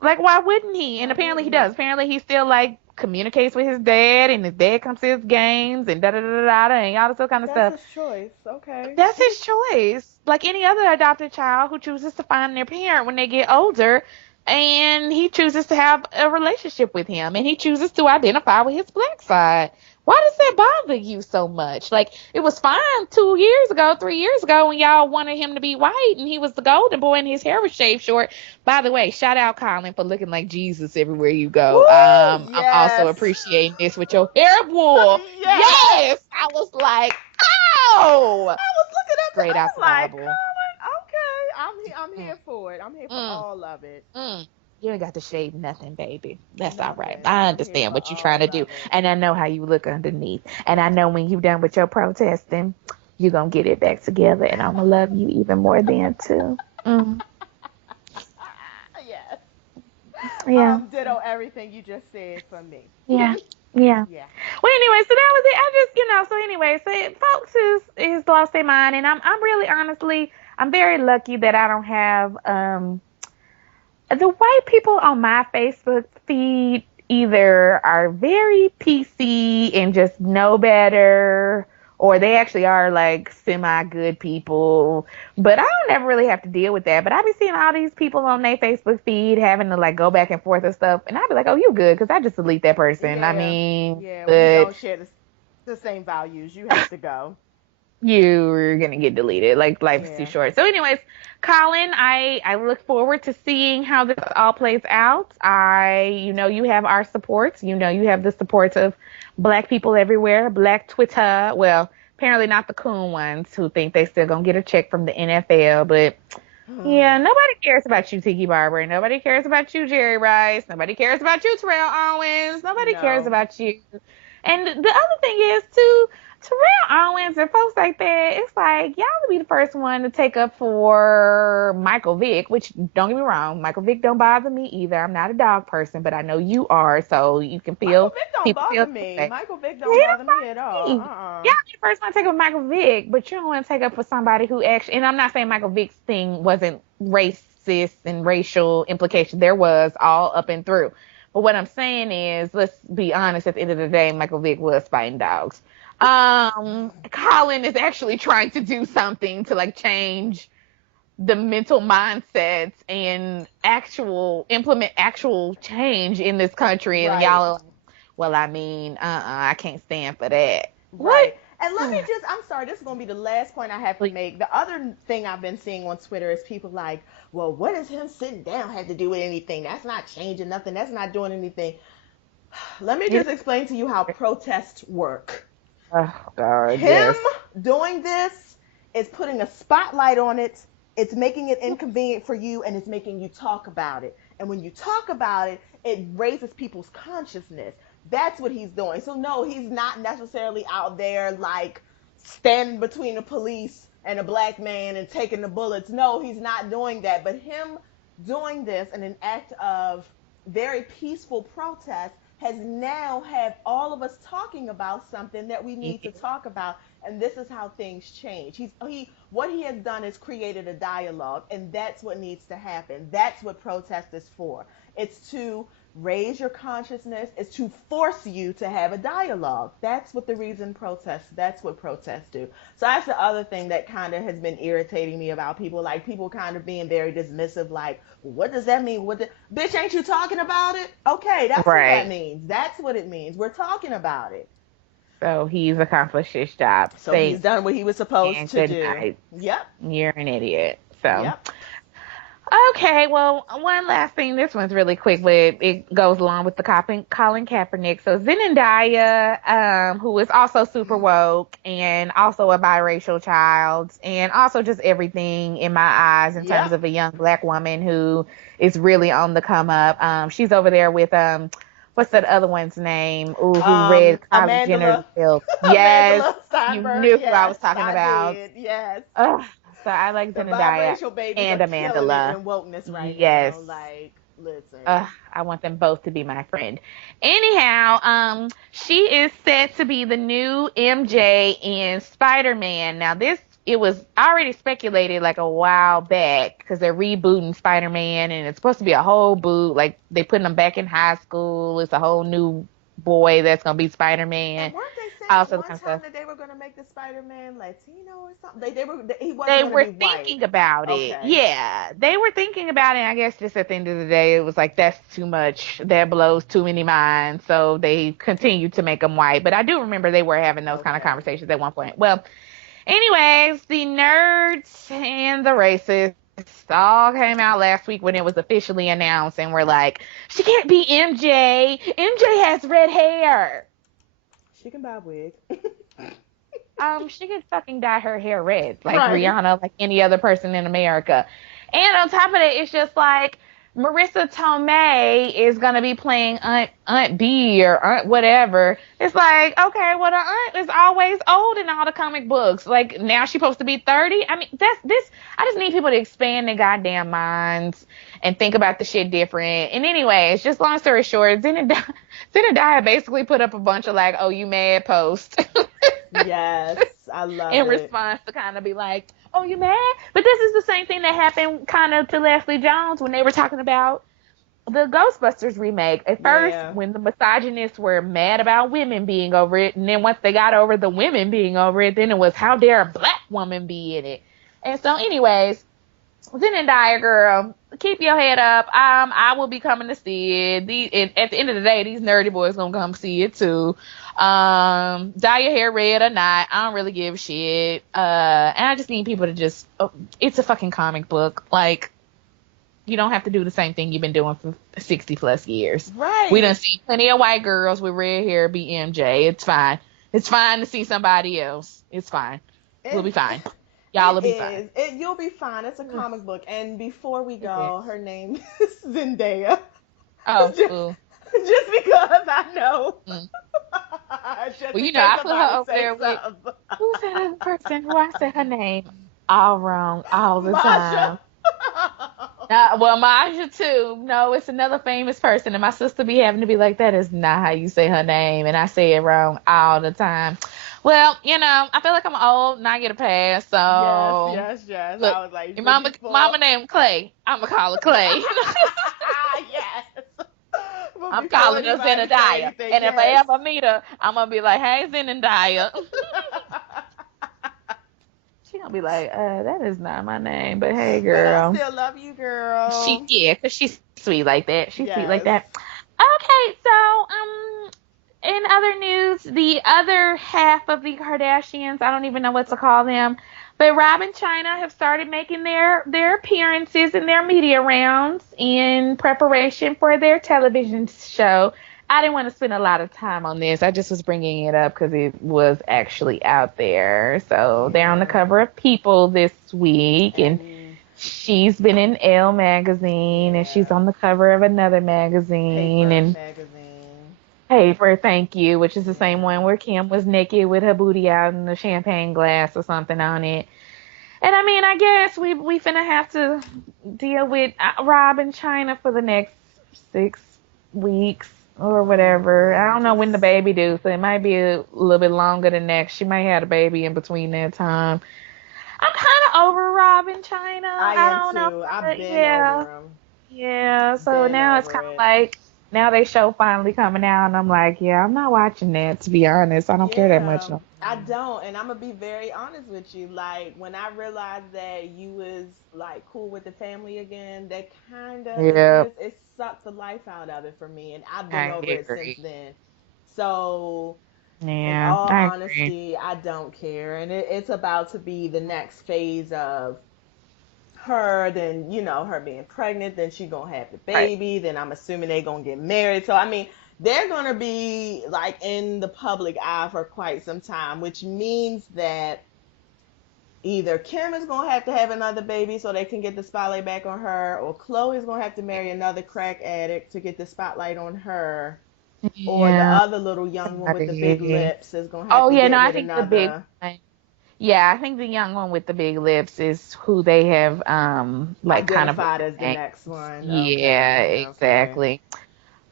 like, why wouldn't he? And apparently he does. Apparently he still, like, communicates with his dad, and his dad comes to his games, and da-da-da-da-da, and all this kind of stuff. That's his choice, okay. That's his choice. Like any other adopted child who chooses to find their parent when they get older, and he chooses to have a relationship with him, and he chooses to identify with his black side. Why does that bother you so much? Like, it was fine 2 years ago, 3 years ago, when y'all wanted him to be white and he was the golden boy and his hair was shaved short. By the way, shout out Colin for looking like Jesus everywhere you go. Woo, I'm also appreciating this with your hair wool. Yes! I was like, oh! I was looking at straight out the Bible. Colin, okay, I'm here for it. I'm here for all of it. You ain't got to shave nothing, baby. That's all right. I understand what you're trying to do. And I know how you look underneath. And I know when you're done with your protesting, you're going to get it back together. And I'm going to love you even more then, too. Yes. Yeah. Ditto everything you just said for me. Yeah. Well, anyway, so that was it. I just, so anyway, so folks is lost their mind. And I'm really, honestly, I'm very lucky that I don't have, the white people on my Facebook feed either are very PC and just know better, or they actually are like semi-good people. But I don't ever really have to deal with that. But I be seeing all these people on their Facebook feed having to like go back and forth and stuff. And I be like, oh, you good? Because I just delete that person. Yeah. I mean, we don't share the same values. You have to go. you're gonna get deleted. Like life's too Yeah. short. So, anyways, Colin, I look forward to seeing how this all plays out. You have our supports. You have the supports of Black people everywhere. Black Twitter. Well, apparently not the coon ones who think they still gonna get a check from the NFL, but yeah, nobody cares about you, Tiki Barber. Nobody cares about you, Jerry Rice. Nobody cares about you, Terrell Owens. Nobody cares No. about you. And the other thing is, too, Terrell Owens and folks like that, it's like, y'all would be the first one to take up for Michael Vick, which, don't get me wrong, Michael Vick don't bother me either. I'm not a dog person, but I know you are, so you can Michael feel, Vick don't people bother feel me. that. Michael Vick He don't bother me at all. don't bother me. Y'all be the first one to take up Michael Vick, but you don't want to take up for somebody who actually, and I'm not saying Michael Vick's thing wasn't racist and racial implication. There was all up and through. But what I'm saying is, let's be honest, at the end of the day, Michael Vick was fighting dogs. Colin is actually trying to do something to like change the mental mindsets and implement actual change in this country. And Right. y'all are like, well, I mean, I can't stand for that. What? Right. And let me just, I'm sorry, this is going to be the last point I have to make. The other thing I've been seeing on Twitter is people like, well, what does him sitting down have to do with anything? That's not changing nothing. That's not doing anything. Let me You just explain to you how protests work. Oh, God, Him yes. doing this is putting a spotlight on it. It's making it inconvenient for you and it's making you talk about it. And when you talk about it, it raises people's consciousness. That's what he's doing. So no, he's not necessarily out there like standing between the police and a black man and taking the bullets. No, he's not doing that. But him doing this in an act of very peaceful protest has now had all of us talking about something that we need to talk about, and this is how things change. What he has done is created a dialogue, and that's what needs to happen. That's what protest is for. It's to raise your consciousness. It's to force you to have a dialogue. That's what that's what protests do. So that's the other thing that kind of has been irritating me about people, like people kind of being very dismissive, like, what does that mean? Bitch, ain't you talking about it? Okay, that's what that Right. means. That's what it means. We're talking about it. So he's accomplished his job. So he's Thanks done what he was supposed and to good do. night. Yep. You're an idiot. So. Yep. Okay, well, one last thing. This one's really quick, but it goes along with the Colin Kaepernick. So Zendaya, who is also super woke and also a biracial child, and also just everything in my eyes in terms Yep. of a young Black woman who is really on the come up. She's over there with what's that other one's name? Ooh, who read Kylie Jenner's Amandla. milk? Yes, Amandla you Steinberg. knew who I Yes, was talking I about. did. Yes. Ugh. So I like The Zendaya biracial babies and are killing it Amanda. in wokeness right Yes. now. Like, listen. I want them both to be my friend. Anyhow, she is set to be the new MJ in Spider-Man. Now, it was already speculated like a while back because they're rebooting Spider-Man and it's supposed to be a whole boot. Like they putting him back in high school. It's a whole new boy that's gonna be Spider-Man. And weren't they saying at Also, the one kind of time stuff. that they were going to make the Spider-Man Latino or something? He wasn't They going to were be white. thinking about it. Okay. Yeah, they were thinking about it. I guess just at the end of the day, it was like, that's too much. That blows too many minds. So they continued to make them white. But I do remember they were having those kind of Okay. conversations at one point. Well, anyways, the nerds and the racists all came out last week when it was officially announced and were like, she can't be MJ. MJ has red hair. She can buy a wig. She could fucking dye her hair red, like Right. Rihanna, like any other person in America. And on top of that, it's just like Marissa Tomei is gonna be playing Aunt B or Aunt whatever. It's like, okay, well the aunt is always old in all the comic books. Like now she's supposed to be 30. I mean, that's this. I just need people to expand their goddamn minds and think about the shit different. And anyways, just long story short, Zendaya basically put up a bunch of like, oh you mad posts. Yes, I love In it. response to kind of be like, oh, you mad? But this is the same thing that happened kind of to Leslie Jones when they were talking about the Ghostbusters remake. At first, Yeah. when the misogynists were mad about women being over it, and then once they got over the women being over it, then it was, how dare a black woman be in it? And so, anyways, Zendaya girl, keep your head up. I will be coming to see it. And at the end of the day, these nerdy boys gonna come see it too. Dye your hair red or not, I don't really give a shit. And I just need people to just, it's a fucking comic book. Like, you don't have to do the same thing you've been doing for 60 plus years. Right. We done seen plenty of white girls with red hair be MJ. It's fine. It's fine to see somebody else. It's fine. We'll be fine. Y'all will be fine. You'll be fine. It's a comic book. And before we It go, is. her name is Zendaya. Oh, just, ooh. just because I know. Mm. Just Well, in you know, case I put somebody her over say there with, something. who's that other person who I said her name all wrong all the Masha. time? Well, Maja too. No, it's another famous person, and my sister be having to be like, "That is not how you say her name," and I say it wrong all the time. Well, I feel like I'm old and I get a pass. So Yes. look, I was like your mama, 54. mama named Clay. I'ma call her Clay. Yes. But I'm before calling her anybody say Zendaya, anything, and if I yes. ever meet her, I'm gonna be like, "Hey, Zendaya." She gonna be like, that is not my name, but hey, But I girl. still love you, girl. Yeah, 'cause she's sweet like that. She's sweet like Yes. that. Okay, so in other news, the other half of the Kardashians, I don't even know what to call them, but Rob and China have started making their appearances and their media rounds in preparation for their television show. I didn't want to spend a lot of time on this. I just was bringing it up because it was actually out there. So they're on the Yeah. cover of People this week, and And she's been in Elle magazine, and she's yeah. on the cover of another magazine, Paper and magazine. Paper, thank you, which is the same Yeah. one where Kim was naked with her booty out in the champagne glass or something on it. And I mean, I guess we finna have to deal with Rob and China for the next 6 weeks or whatever. I Yeah. don't know when the Just baby due, so it might be a little bit longer than next. She might have a baby in between that time. I'm kind of over Rob and China. I I am don't know, too. I've but been yeah. over them. Yeah, so Been now it's over kind of it. like now they show finally coming out, and I'm like, yeah, I'm not watching that to be honest. I don't care that much Yeah, no I more. don't, and I'm gonna be very honest with you. Like when I realized that you was like cool with the family again, that kind of Yeah, it sucked the life out of it for me, and I've been I over it since agree. then. So, in Yeah, all I agree. honesty, I don't care, and it's about to be the next phase of her. Then her being pregnant, then she gonna have the Right. baby. Then I'm assuming they gonna get married. So I mean, they're gonna be like in the public eye for quite some time, which means that either Kim is gonna have another baby so they can get the spotlight back on her, or Chloe's gonna have to marry another crack addict to get the spotlight on her, or the Yeah, other little young one with the big somebody. lips is gonna have Oh to yeah, no, get I with think the big another one. Yeah, I think the young one with the big lips is who they have like kind of identified as the named. next one. Yeah, Okay. exactly.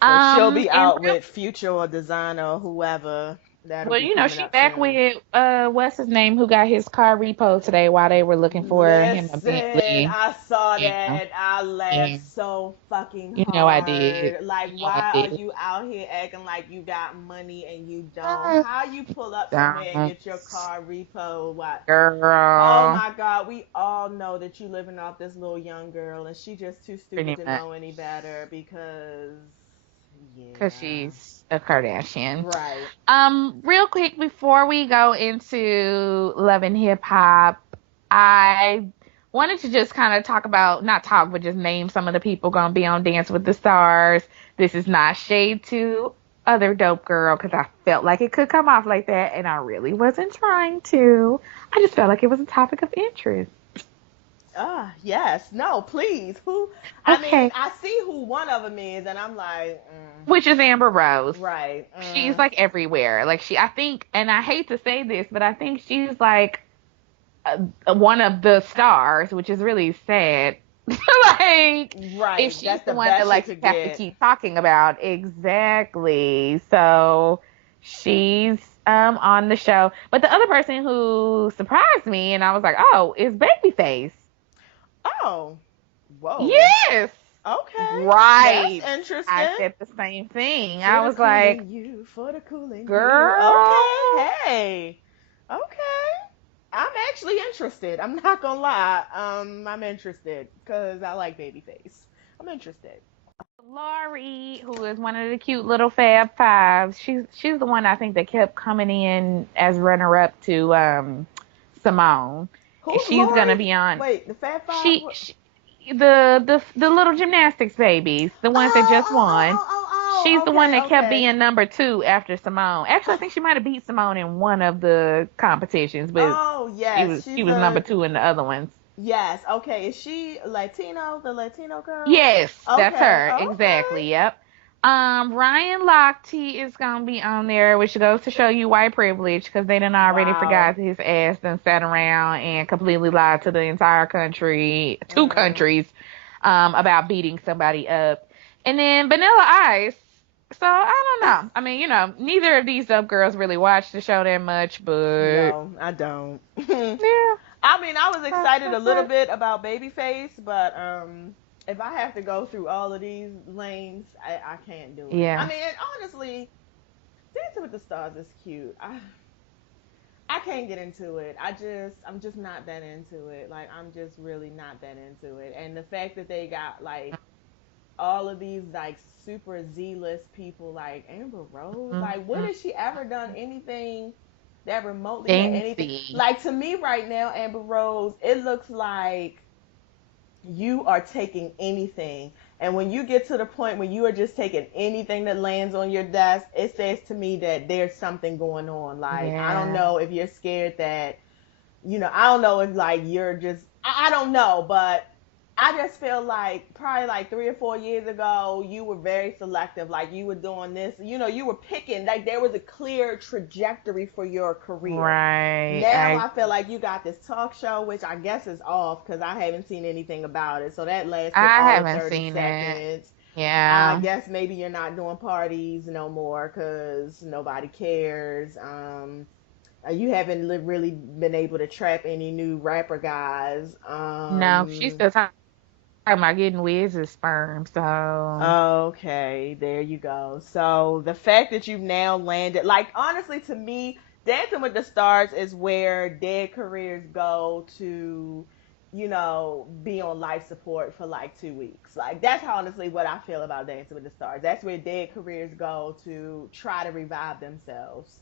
So she'll be And out with Future or Designer or whoever that'll well, be coming she up back soon. with what's his name who got his car repoed today while they were looking for him a Listen, Bentley. I saw that Yeah, and I yeah. laughed so fucking You know I did. hard. Like, You know I why are did. you out here acting like you got money and you don't? Ah, How you pull up somewhere and don't, get your car repo? What? Oh girl. my God, we all know that you living off this little young girl and she just too stupid Pretty to much. know any better because, Because yeah. she's a Kardashian. Right. Real quick before we go into Love and Hip Hop, I wanted to just kind of talk about, not talk, but just name some of the people gonna be on Dance with the Stars. This is not shade to other dope girl because I felt like it could come off like that, and I really wasn't trying to. I just felt like it was a topic of interest. Yes. No, please. Who? I mean, Okay, I see who one of them is, and I'm like, which is Amber Rose. right. She's like everywhere. Like I think, and I hate to say this, but I think she's like one of the stars, which is really sad. Like, if Right. she's That's the the one that best you like you could have to get. keep talking about, exactly. So she's on the show. But the other person who surprised me, and I was like, oh, is Babyface. Oh. Whoa. Yes, Okay. That's right. I interesting. said the same thing. For I the was like, cooling you, for the cooling you. girl. Okay. Hey. Okay. I'm actually interested. I'm not gonna lie. I'm interested because I like Babyface. I'm interested. Laurie, who is one of the cute little Fab Fives, she's the one I think that kept coming in as runner up to Simone. And Who's she's gonna Lori? be on. Wait, the Fat Five? She the little gymnastics babies, the ones that just won. She's the one Okay, that kept okay. being number two after Simone. Actually, I think she might have beat Simone in one of the competitions, but Oh, she yes. was she She's was number a, two in the other ones. yes. Okay. Is she Latino? The Latino girl? Yes, that's Okay, her. okay. Exactly. Yep. Ryan Lochte is gonna be on there, which goes to show you white privilege because they done already Wow. forgot his ass done sat around and completely lied to the entire country, two Mm. countries, about beating somebody up. And then Vanilla Ice. So I don't know. I mean, neither of these dope girls really watch the show that much, but No, I don't. yeah. I mean, I was excited a little bit about Babyface, but if I have to go through all of these lanes, I can't do it. I Yeah. mean, and honestly, Dancing with the Stars is cute. I can't get into it. I'm just not that into it. Like I'm just really not that into it. And the fact that they got like all of these like super Z-list people like Amber Rose, like what Mhm. has she ever done anything that remotely had anything? Fancy. Like to me right now, Amber Rose, it looks like you are taking anything. And when you get to the point where you are just taking anything that lands on your desk, it says to me that there's something going on. Like, I don't Yeah. know if you're scared that, I don't know if like you're just, I don't know, but I just feel like probably like 3 or 4 years ago, you were very selective. Like you were doing this, you were picking, like there was a clear trajectory for your career. Right. Now I feel like you got this talk show, which I guess is off because I haven't seen anything about it. So that lasted I all of haven't 30 seen it. seconds. I Yeah. guess maybe you're not doing parties no more because nobody cares. You haven't really been able to trap any new rapper guys. No, she's still talking about getting Wiz's sperm. So Okay, there you go. So the fact that you've now landed, like honestly, to me, Dancing with the Stars is where dead careers go to, be on life support for like 2 weeks. Like that's honestly what I feel about Dancing with the Stars. That's where dead careers go to try to revive themselves.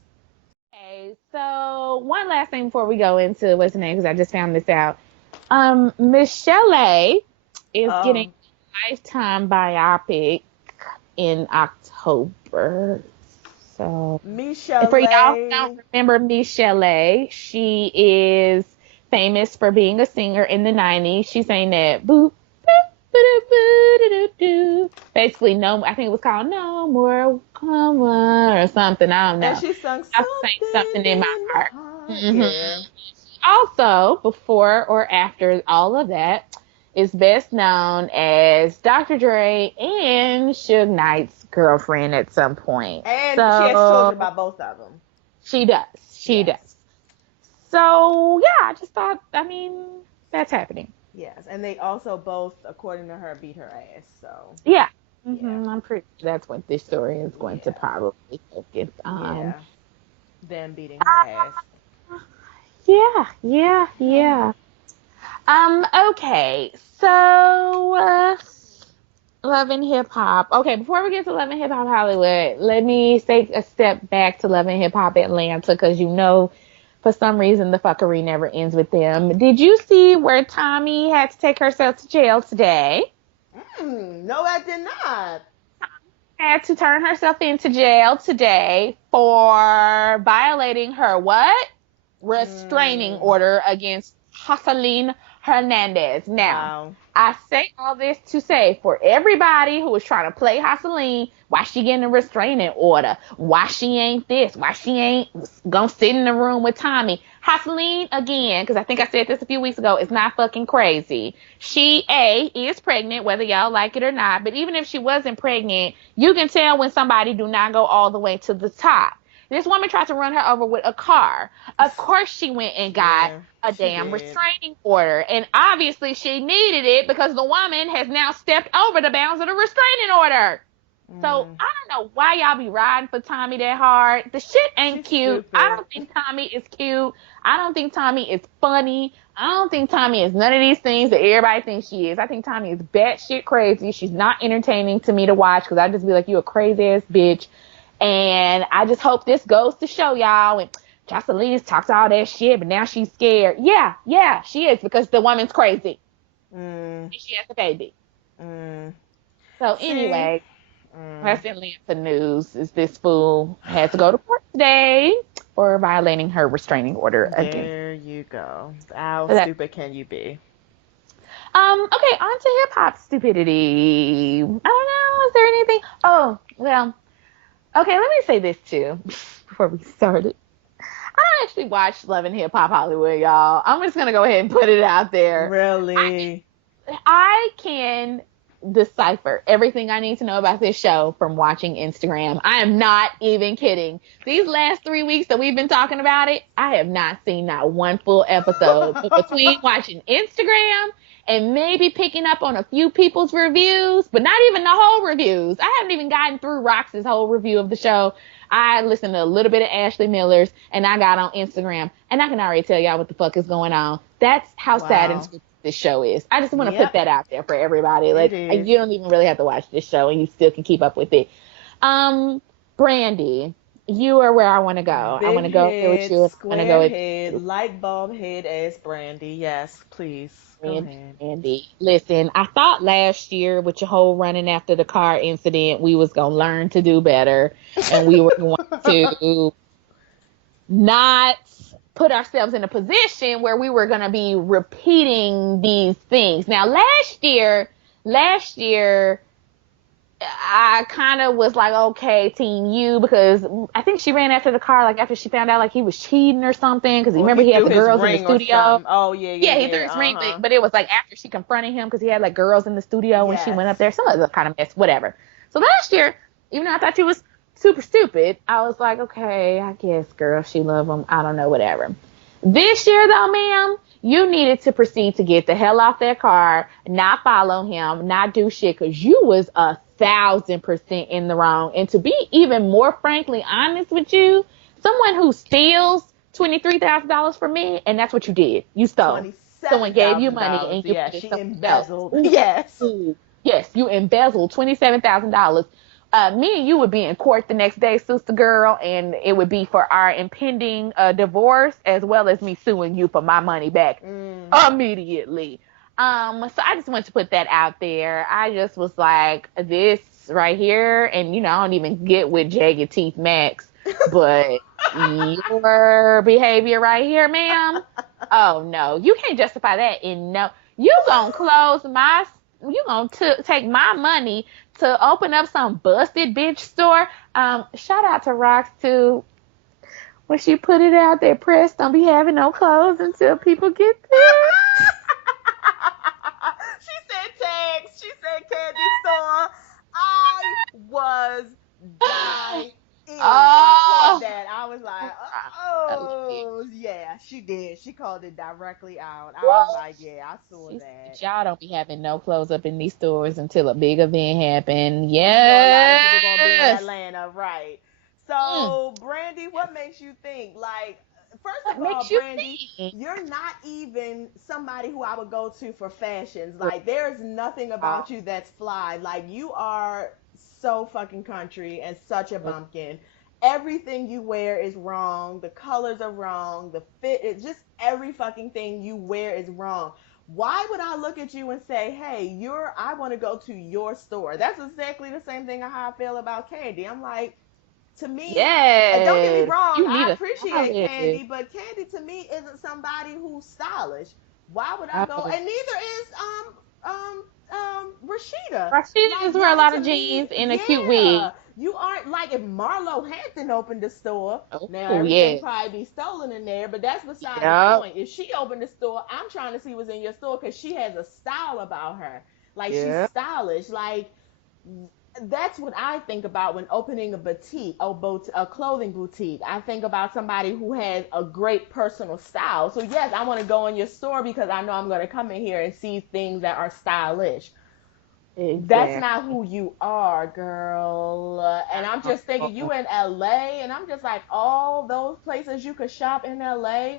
okay. So one last thing before we go into what's the name, because I just found this out. Michelle A is getting Um, a Lifetime biopic in October. So, and for y'all who don't Michelle. remember Michelle A, she is famous for being a singer in the 90s. She sang that boop, boop, boop, boop, doo, doo. Basically, no, I think it was called No More Coma or something. I don't And know. she sung I sang something something in my in my heart. heart. hmm Yeah. Also, before or after all of that, is best known as Dr. Dre and Suge Knight's girlfriend at some point. And she has children So by both of them. she does. She Yes. does. So yeah, I just thought, I mean, that's happening. Yes. And they also both, according to her, beat her ass. So, Yeah. yeah. I'm pretty sure that's what this story is going to Yeah. probably focus on. Yeah. Them beating her ass. Yeah, yeah, yeah. Okay. So, Love and Hip Hop. Okay, before we get to Love and Hip Hop Hollywood, let me take a step back to Love and Hip Hop Atlanta because for some reason, the fuckery never ends with them. Did you see where Tommy had to take herself to jail today? No, I did not. Had to turn herself into jail today for violating her what? Restraining Mm, order against Jocelyn Hernandez. Now, wow. I say all this to say for everybody who is trying to play Jocelyn, why she getting a restraining order? Why she ain't this? Why she ain't gonna sit in the room with Tommy? Jocelyn, again, because I think I said this a few weeks ago, is not fucking crazy. She, is pregnant, whether y'all like it or not, but even if she wasn't pregnant, you can tell when somebody do not go all the way to the top. This woman tried to run her over with a car. Of course she went and got Yeah, a she damn did. restraining order. And obviously she needed it because the woman has now stepped over the bounds of the restraining order. So Mm. I don't know why y'all be riding for Tommy that hard. The shit ain't She's cute. I stupid. don't think Tommy is cute. I don't think Tommy is funny. I don't think Tommy is none of these things that everybody thinks she is. I think Tommy is batshit crazy. She's not entertaining to me to watch because I just be like, you a crazy ass bitch. And I just hope this goes to show y'all. And Jocelyn's talks all that shit, but now she's scared. Yeah, she is because the woman's crazy. Mm. And she has a baby. Mm. So See? anyway, Mm. that's in Atlanta news. Is this fool had to go to court today for violating her restraining order against. There you go. How So that, stupid can you be? okay, on to hip hop stupidity. I don't know. Is there anything? Oh, well, okay. Let me say this too before we started. I don't actually watch Love and Hip Hop Hollywood, y'all. I'm just gonna go ahead and put it out there. Really? I can decipher everything I need to know about this show from watching Instagram. I am not even kidding. These last 3 weeks that we've been talking about it, I have not seen not one full episode. But between watching Instagram and maybe picking up on a few people's reviews, but not even the whole reviews. I haven't even gotten through Rox's whole review of the show. I listened to a little bit of Ashley Miller's and I got on Instagram and I can already tell y'all what the fuck is going on. That's how sad and Wow. scripted this show is. I just want to put Yep, that out there for everybody. it Like is. you don't even really have to watch this show and you still can keep up with it. Um, Brandy, you are where I want to go. I want Big to go here with head, you. I want to go square with head, light bulb head as Brandy. Yes, please. Go Brandy. ahead. Brandy. Listen, I thought last year with your whole running after the car incident, we was gonna learn to do better, and we were going to not put ourselves in a position where we were going to be repeating these things. Now, last year, I kind of was like, okay, team you, because I think she ran after the car, like after she found out like he was cheating or something. Because you Or remember he he had threw the his girls in the ring or studio. something. Oh, yeah, yeah, Yeah, he threw yeah. his ring, Uh-huh. but it was like after she confronted him because he had like girls in the studio when she Yes. went up there. Some of the kind of mess, whatever. So last year, even though I thought she was super stupid, I was like, okay, I guess, girl, she love him. I don't know, whatever. This year, though, ma'am, you needed to proceed to get the hell off that car, not follow him, not do shit, because you was 1,000% in the wrong. And to be even more frankly honest with you, someone who steals $23,000 from me, and that's what you did. You stole. Someone gave you money $27,000. and you Yeah, put it she somewhere else. embezzled. Yes. Ooh. Yes, you embezzled $27,000. Me and you would be in court the next day, sister girl, and it would be for our impending divorce as well as me suing you for my money back Mm. immediately. So I just wanted to put that out there. I just was like, this right here, and I don't even get with Jagged Teeth Max, but your behavior right here, ma'am. Oh no, you can't justify that in no. You gonna take my money to open up some busted bitch store. Shout out to Rox too. When she put it out there, press don't be having no clothes until people get there. She said tags. She said candy store. I was dying. I caught Oh, that. I was like, I love you. oh, yeah, she did. She called it directly out. I was What? like, yeah, I saw She that. said, y'all don't be having no clothes up in these stores until a big event happen. When you know a lot of people gonna be in Yes. Atlanta, right? Mm. So, Brandy, what makes you think? Like, first What of all, makes you Brandy, think? you're not even somebody who I would go to for fashions. Like, there's nothing about you that's fly. Like, you are so fucking country and such a bumpkin. Everything you wear is wrong. The colors are wrong. The fit is just every fucking thing you wear is wrong. Why would I look at you and say, hey, I want to go to your store? That's exactly the same thing how I feel about Candy. I'm like, to me, and don't get me Yes. wrong, You need I a appreciate stylist. Candy, but Candy to me isn't somebody who's stylish. Why would I go? Oh. And neither is Rashida. Rashida Like just wear a y'all lot to of me, jeans and a cute yeah. wig. You aren't like if Marlo Hampton opened the store. Now Oh, everything yes. probably be stolen in there, but that's beside the Yep. point. If she opened the store, I'm trying to see what's in your store because she has a style about her. Like she's Yep. stylish. Like that's what I think about when opening a boutique, a clothing boutique. I think about somebody who has a great personal style. So yes, I want to go in your store because I know I'm going to come in here and see things that are stylish. That's Exactly. not who you are, girl. And I'm just thinking you in LA, and I'm just like all those places you could shop in LA,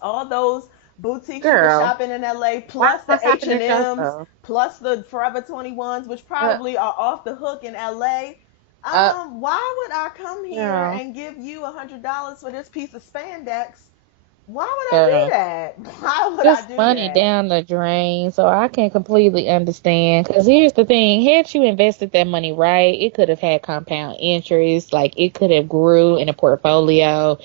all those boutiques you could Girl, shop in LA, why plus the not H shopping and at your M's, stuff? plus the Forever 21s, which Uh, probably are off the hook in LA. uh, Why would I come here girl, and give you $100 for this piece of spandex? Why would I do girl. that? Why would I Just do money that? down the drain. So I can completely understand. Because here's the thing: had you invested that money right, it could have had compound interest. Like it could have grew in a portfolio.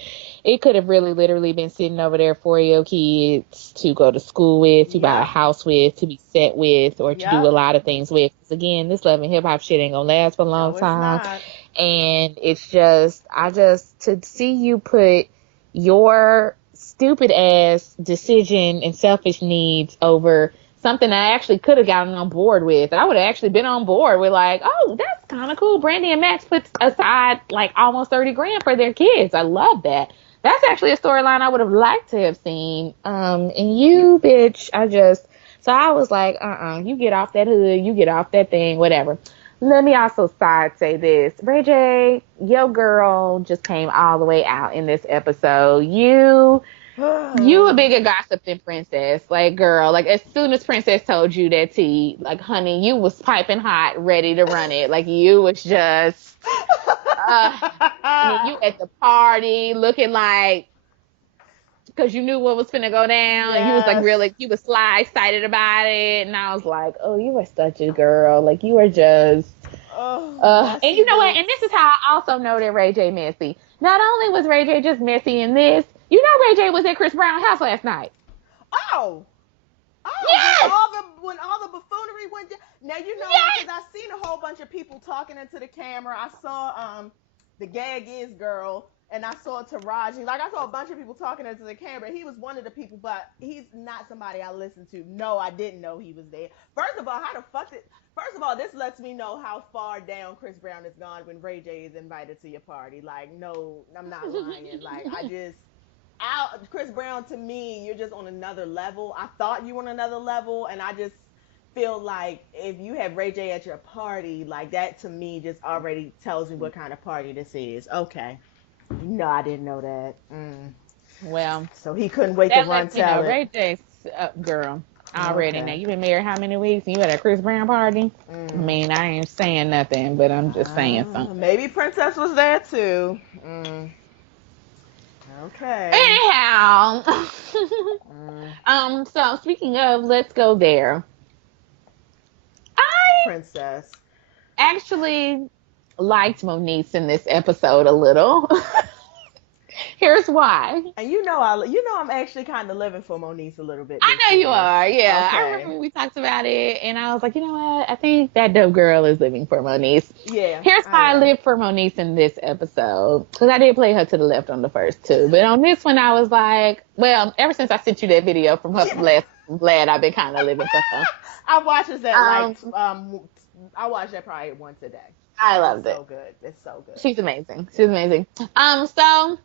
It could have really, literally been sitting over there for your kids to go to school with, to buy a Yep, house with, to be set with, or to do a yep. lot of things with. 'Cause again, this love and hip hop shit ain't gonna last for a long No, it's time. not. And it's just, to see you put your stupid ass decision and selfish needs over something I actually could have gotten on board with. I would have actually been on board with like, oh, that's kind of cool. Brandy and Max put aside like almost 30 grand for their kids. I love that. That's actually a storyline I would have liked to have seen. And you, bitch, so I was like, you get off that hood, you get off that thing, whatever. Let me also side say this. Ray J, your girl just came all the way out in this episode. You a bigger gossip than Princess. Like, girl, like as soon as Princess told you that tea, like, honey, you was piping hot, ready to run it. Like you was just uh honey, you at the party looking like because you knew what was finna go down and you was like Yes. really you was sly excited about it and I was like, oh, you are such a girl. Like you are just Oh, and messy you know what? And this is boots. how I also know that Ray J messy. Not only was Ray J just messy in this, you know Ray J was at Chris Brown's house last night. Oh, oh, Yes! when all the buffoonery went down. Now you know what? Because Yes! I seen a whole bunch of people talking into the camera. I saw the gag is girl, and I saw Taraji. Like I saw a bunch of people talking into the camera. He was one of the people, but he's not somebody I listened to. No, I didn't know he was there. First of all, how the fuck did? First of all, this lets me know how far down Chris Brown has gone when Ray J is invited to your party. Like, no, I'm not lying. Like, I just out Chris Brown to me, you're just on another level. I thought you were on another level, and I just feel like if you have Ray J at your party, like that to me just already tells me what kind of party this is. Okay, no, I didn't know that. Well, So he couldn't wait to that run lets me know tell it. Ray J's girl already. Now Okay. you been married how many weeks and you at a Chris Brown party? I Mm. mean, I ain't saying nothing, but I'm just saying something. Maybe Princess was there too. Okay. Anyhow, Mm. so speaking of, let's go there. I Princess. actually liked Moniece in this episode a little. Here's why. And I'm actually kind of living for Moniece a little bit I this know you year. are. Yeah. I remember Okay. when we talked about it and I was like, you know what? I think that dope girl is living for Moniece. Yeah, Here's I why I am. live for Moniece in this episode. Because I did play her to the left on the first two. But on this one, I was like, well, ever since I sent you that video from her from last, I'm glad I've been kind of living for her. I watches that like Um, I watch that probably once a day. I It's loved it. so good. It's so good. She's amazing. She's amazing. So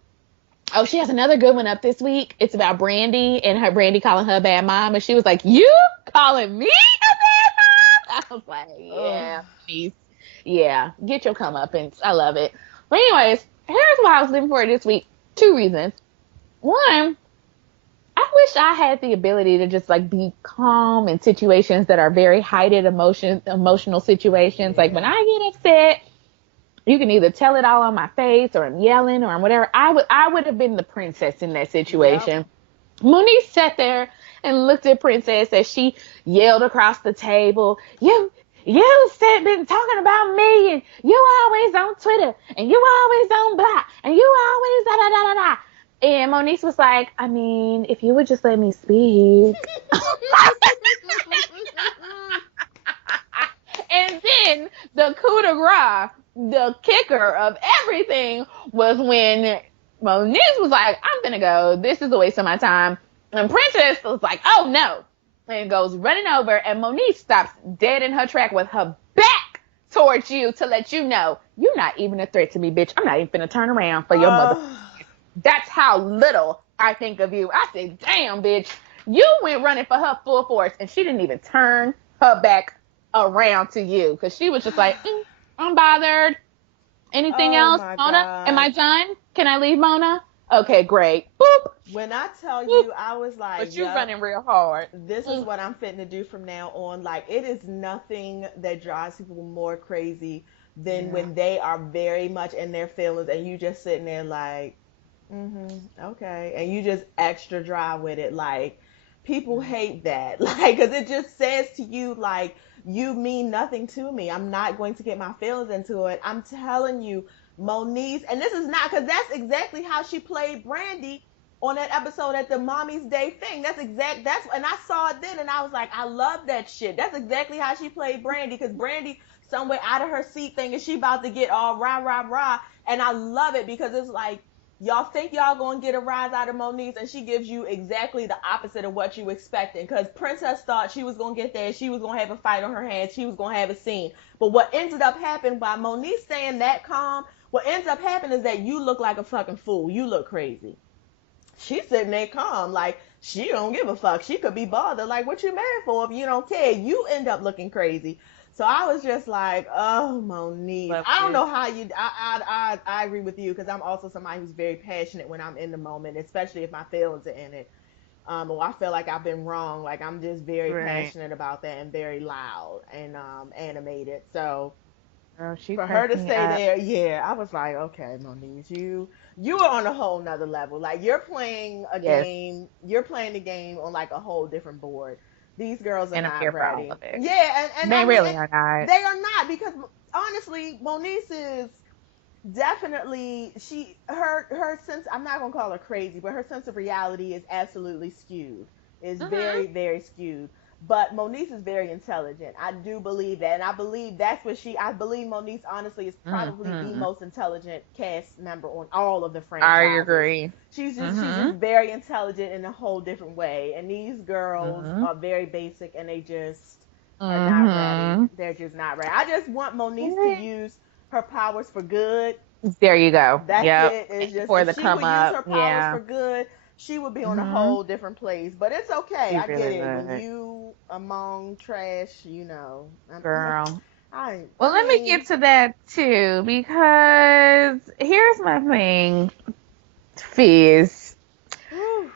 oh, she has another good one up this week. It's about Brandy and her Brandy calling her a bad mom, and she was like, "You calling me a bad mom?" I was like, Ugh. "Yeah, please, yeah, get your comeuppance." I love it. But anyways, here's why I was living for it this week. Two reasons. One, I wish I had the ability to just like be calm in situations that are very heightened emotional situations. Like when Yeah. I get upset, you can either tell it all on my face or I'm yelling or I'm whatever. I would have been the princess in that Yep. situation. Monique sat there and looked at Princess as she yelled across the table, you said been talking about me and you always on Twitter and you always on blah and you always da da da da da. And Monique was like, I mean, if you would just let me speak. And then the coup de grace, the kicker of everything was when Monique was like, I'm gonna go. This is a waste of my time. And Princess was like, oh no. And goes running over and Monique stops dead in her track with her back towards you to let you know you're not even a threat to me, bitch. I'm not even gonna turn around for your mother. uh, That's how little I think of you. I said, damn, bitch. You went running for her full force and she didn't even turn her back around to you. Because she was just like, I'm bothered. Anything Oh else, my Mona? Am God. I done? Can I leave, Mona? Okay, great. Boop, When I tell boop. you, I was like, But you yup, running real hard. this is Mm. what I'm fitting to do from now on. Like, it is nothing that drives people more crazy than Yeah. when they are very much in their feelings and you just sitting there like, okay. And you just extra dry with it. Like, people hate that. Like, because it just says to you, like, you mean nothing to me. I'm not going to get my feelings into it. I'm telling you, Moniece, and this is not, because that's exactly how she played Brandy on that episode at the Mommy's Day thing. And I saw it then and I was like, I love that shit. That's exactly how she played Brandy, because Brandy somewhere out of her seat thinking she about to get all rah, rah, rah. And I love it because it's like, y'all think y'all gonna get a rise out of Moniece, and she gives you exactly the opposite of what you expecting. Because Princess thought she was gonna get there, she was gonna have a fight on her hands, she was gonna have a scene. But what ended up happening by Moniece staying that calm, what ends up happening is that you look like a fucking fool. You look crazy. She's sitting there calm, like she don't give a fuck. She could be bothered. Like, what you mad for if you don't care? You end up looking crazy. So I was just like, oh, Moniece. Love I don't it. know how you. I agree with you because I'm also somebody who's very passionate when I'm in the moment, especially if my feelings are in it. Or I feel like I've been wrong. Like, I'm just very Right. passionate about that and very loud and animated. So Girl, she for her cracked to me stay up. there, yeah, I was like, okay, Monique, you are on a whole nother level. Like, you're playing a Yes. game, you're playing the game on like a whole different board. These girls are And I'm not here for all ready. of it. Yeah, and They I mean, really are not. they are not, because honestly, Monique is definitely, her sense, I'm not gonna call her crazy, but her sense of reality is absolutely skewed. Is Mm-hmm. very, very skewed. But Monique is very intelligent. I do believe that. And I believe that's what I believe Monique honestly is probably the Mm-hmm. most intelligent cast member on all of the I franchises. agree. She's Mm-hmm. just very intelligent in a whole different way. And these girls Mm-hmm. are very basic and they just are not ready. Mm-hmm. They're just not ready. I just want Monique to use her powers for good. There you go. That's Yep. it. It's just, For if the she come would use up. her powers Yeah. for good, she would be on a Mm-hmm. whole different place. But it's okay. She I get really it. When would. you among trash, Girl. I Well, let me mean, get to that too, because here's my thing, Fizz. whew.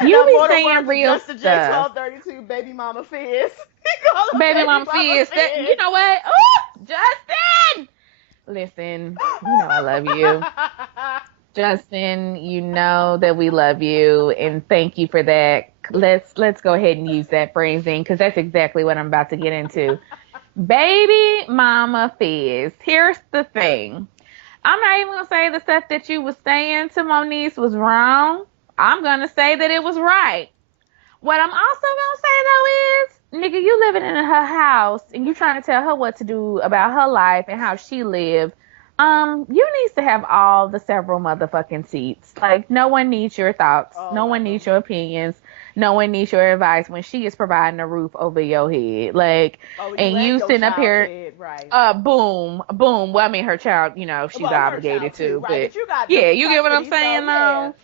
You No be more than saying words of real Justin J stuff. 1232, baby mama Fizz. He called her Baby baby mama mama Fizz, that, you Fizz. know what? Oh, Justin! Listen, you know I love you. Justin, you know that we love you and thank you for that. Let's go ahead and use that phrasing because that's exactly what I'm about to get into. Baby mama Fizz. Here's the thing. I'm not even gonna say the stuff that you was saying to Moniece was wrong. I'm gonna say that it was right. What I'm also gonna say though is, nigga, you living in her house and you trying to tell her what to do about her life and how she live. You needs to have all the several motherfucking seats. Like, no one needs your thoughts. No All one of needs them. your opinions. No one needs your advice when she is providing a roof over your head. Like, Oh, you and and you your sitting up child's here, head, right? boom, boom. Well, I mean, her child, you know, she's Well, her child obligated too, to, right? but But you got the yeah, you get what I'm custody, so saying, yeah. though?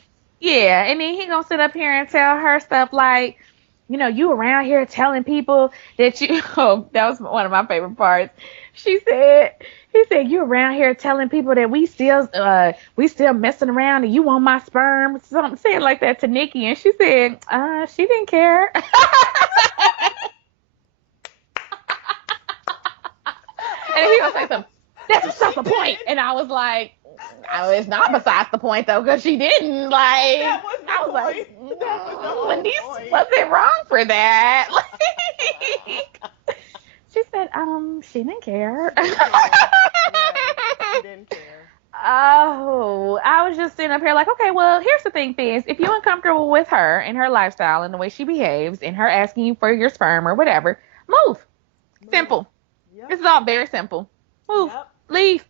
Yeah, and then he gonna sit up here and tell her stuff like, you around here telling people that you, oh, that was one of my favorite parts. She said, he said, you around here telling people that we still messing around and you want my sperm, something saying like that to Nikki. And she said, she didn't care. And he gonna say something, that's She besides the point. didn't. And I was like, oh, it's not besides the point though, because she didn't. That Like, was the I was like, point. That was the whole Denise point. wasn't wrong for that. Like, she said, she didn't care. She didn't care. Right. She didn't care. Oh, I was just sitting up here like, okay, well, here's the thing, Fizz. If you're uncomfortable with her and her lifestyle and the way she behaves and her asking you for your sperm or whatever, move. Move. Simple. Yep. This is all very simple. Move. Yep. Leave.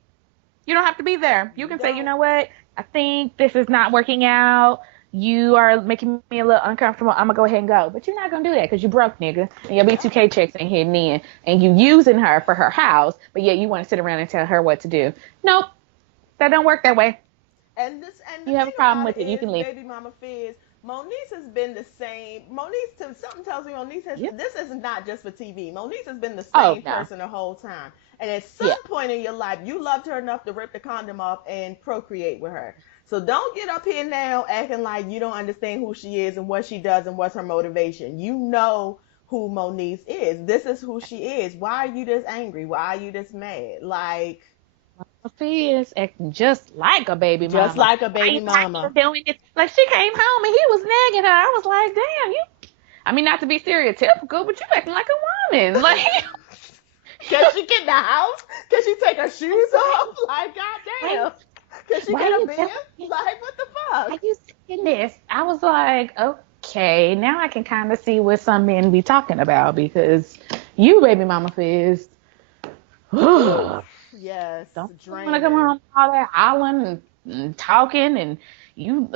You don't have to be there. You You can say, you don't. know what? I think this is not working out. You are making me a little uncomfortable. I'm gonna go ahead and go. But you're not gonna do that because you broke, nigga. And your Yep. B2K checks ain't hitting in. And you using her for her house, but yet you want to sit around and tell her what to do. Nope. That don't work that way. And the You have a thing problem about with it it, you is, can leave. baby mama Fizz, Moniece has been the same. Moniece, something tells me Moniece has. Yep. This is not just for TV. Moniece has been the Oh same no. person the whole time. And at Yeah. some point in your life, you loved her enough to rip the condom off and procreate with her. So don't get up here now acting like you don't understand who she is and what she does and what's her motivation. You know who Moniece is. This is who she is. Why are you this angry? Why are you this mad? Like, She is acting just like a baby just mama. like a I baby ain't like her mama. doing it. Like she came home and he was nagging her. I was like, damn, you. I mean, not to be stereotypical, but you acting like a woman. Like, Can she get in the house? Can she take her shoes off? Like, why, goddamn. Can she why get a you beer? telling me? Like, what the Why fuck? you saying this? I was like, okay, now I can kind of see what some men be talking about because you, baby mama, Fizz. Whew. Don't Yes, want to come draining. home all that hollering and talking and you,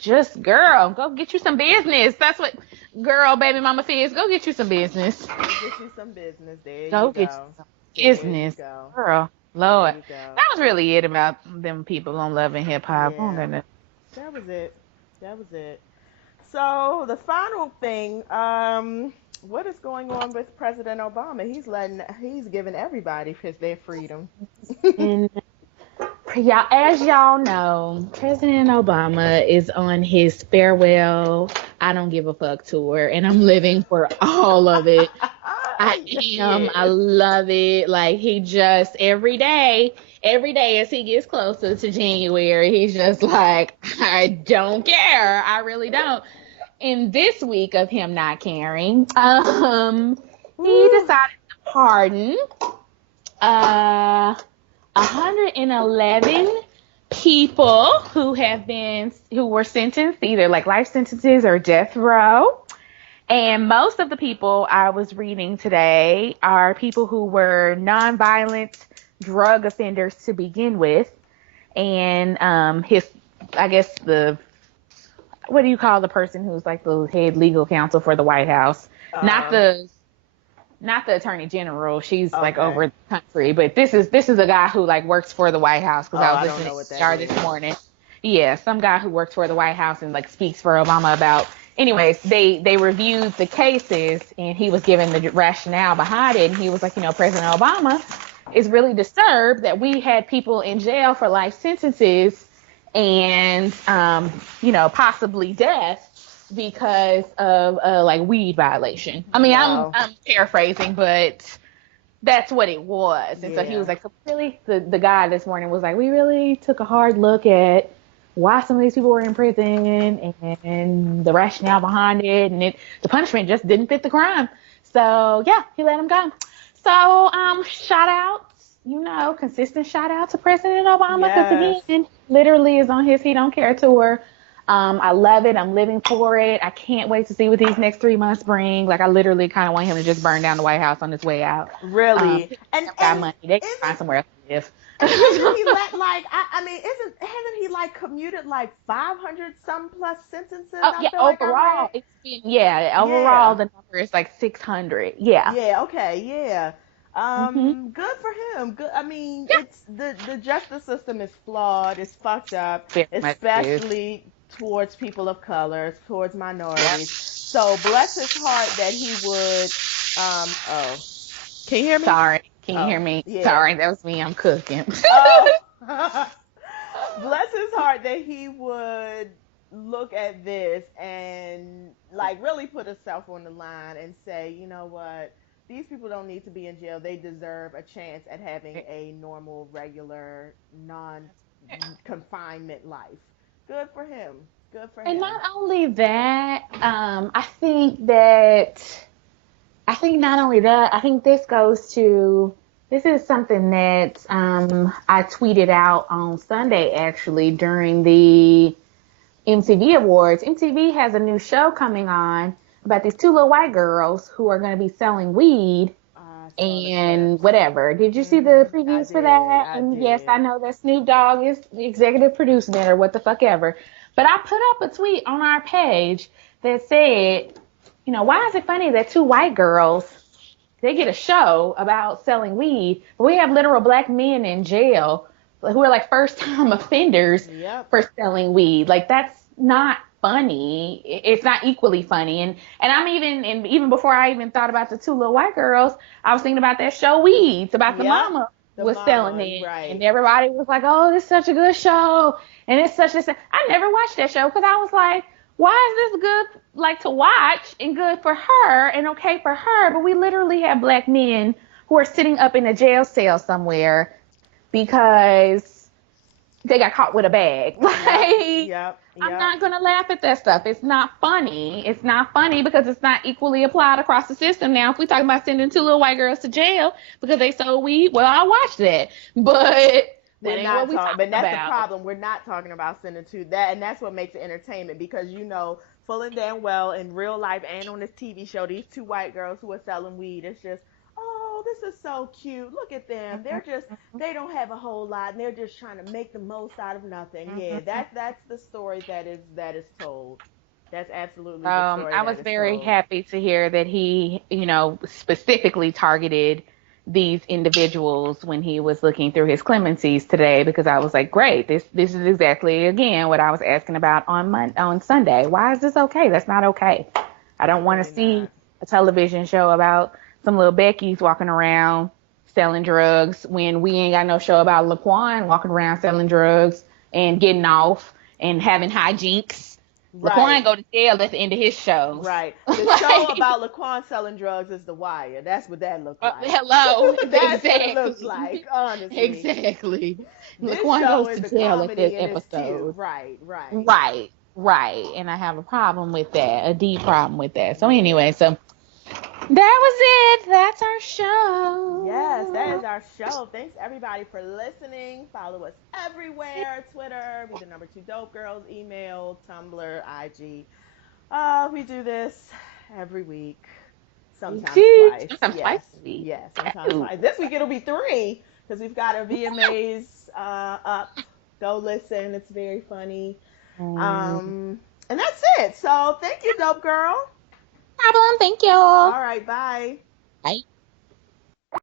just girl, go get you some business. That's what, girl, baby mama Fizz, go get you some business. Go get you some business. There you Go get you go. some There you business, go. girl. There Lord, you go. that was really it about them people on Love and Hip Hop. Oh Yeah, goodness. that was it. That was it. So the final thing, what is going on with President Obama? He's giving everybody their freedom. And y'all, as y'all know, President Obama is on his farewell I don't give a fuck tour, and I'm living for all of it. I Yes, he am. I is. love it. Like he just every day as he gets closer to January, he's just like, I don't care. I really don't. In this week of him not caring, he Woo. decided to pardon uh 111 people who were sentenced either like life sentences or death row. And most of the people I was reading today are people who were nonviolent drug offenders to begin with. And I guess what do you call the person who's like the head legal counsel for the White House? Not Um. the not the attorney general. She's like Okay. over the country, but this is a guy who like works for the White House because Oh, I was I don't listening know what to that CR this is. morning. Yeah, some guy who works for the White House and like speaks for Obama about. Anyways, they reviewed the cases and he was given the rationale behind it, and he was like, President Obama is really disturbed that we had people in jail for life sentences and possibly death because of like weed violation. I mean, Wow. I'm paraphrasing, but that's what it was. And so he Yeah. was like, so really, the guy this morning was like, we really took a hard look at why some of these people were in prison and the rationale behind it, and the punishment just didn't fit the crime. So yeah, he let him go. So shout out, consistent shout out to President Obama because Yes. again, literally is on his He Don't Care tour. I love it. I'm living for it. I can't wait to see what these next 3 months bring. Like I literally kind of want him to just burn down the White House on his way out. Really. People And got and money. They can find isn't somewhere else to live. hasn't he let like I mean isn't hasn't he like commuted like 500 some plus sentences? Oh I yeah, feel like I overall read. it's been overall Yeah. the number is like 600. Yeah. Yeah, okay, yeah. Mhm. Good for him. Good. I mean, Yeah. it's the justice system is flawed. It's fucked up, Very much is. especially towards people of color, towards Yep. minorities. So bless his heart that he would. Oh, can you hear me? Sorry. Can you Oh, hear me? yeah. Sorry, that was me. I'm cooking. Oh, bless his heart that he would look at this and like really put himself on the line and say, you know what, these people don't need to be in jail. They deserve a chance at having a normal, regular, non-confinement life. Good for him. Good for And him. not only that, I think not only that, I think this is something that I tweeted out on Sunday actually during the MTV Awards. MTV has a new show coming on about these two little white girls who are going to be selling weed I saw the and clips. whatever. Did you see the I previews for did. that? I And yes, I did. know that Snoop Dogg is the executive producing it or what the fuck ever. But I put up a tweet on our page that said, why is it funny that two white girls they get a show about selling weed, but we have literal black men in jail who are like first time offenders Yep. for selling weed. Like that's not funny. It's not equally funny. And I'm even before I even thought about the two little white girls, I was thinking about that show Weeds, about the Yep. mama The was selling mama, it, and right. everybody was like, "Oh, this is such a good show," and it's such a. I never watched that show because I was like, "Why is this good, like to watch and good for her and okay for her?" But we literally have black men who are sitting up in a jail cell somewhere because they got caught with a bag. Yep. Like, Yep. I'm Yep. not gonna laugh at that stuff. It's not funny. It's not funny because it's not equally applied across the system. Now, if we talk about sending two little white girls to jail because they sold weed, well, I watched that, but that We're ain't what not we talking, but talking that's the about. problem. We're not talking about sending to that, and that's what makes it entertainment because full and damn well in real life and on this TV show, these two white girls who are selling weed, it's just, oh, this is so cute. Look at them. They don't have a whole lot, and they're just trying to make the most out of nothing. Yeah, that's the story that is told. That's absolutely the story I was that is very told. happy to hear that he, specifically targeted these individuals when he was looking through his clemencies today because I was like, great, this is exactly again what I was asking about on Sunday. Why is this okay? That's not okay. I It's don't want really to see not. a television show about some little Becky's walking around selling drugs when we ain't got no show about Laquan walking around selling drugs and getting off and having hijinks. Laquan Right. go to jail at the end of his shows. Right. The show Like, about Laquan selling drugs is The Wire. That's what that looks like. hello, That's what it looks exactly, like, honestly. exactly. This Laquan show goes is to a jail at this comedy and it's cute. episode. Right, right. Right, right, and I have a problem with that, a deep problem with that. So anyway, Yeah. so that was it. That's our Yes, that show. is our show. Thanks everybody for listening. Follow us everywhere. Twitter, be the number two dope girls, email, Tumblr, IG. We do this every week. Sometimes twice. Sometimes twice Yes. a week. Yes, sometimes Ooh. twice. This week it'll be three because we've got our VMAs up. Go listen. It's very funny. Mm, And that's it. So thank you, dope girl. problem. Thank you. All right, bye. Bye.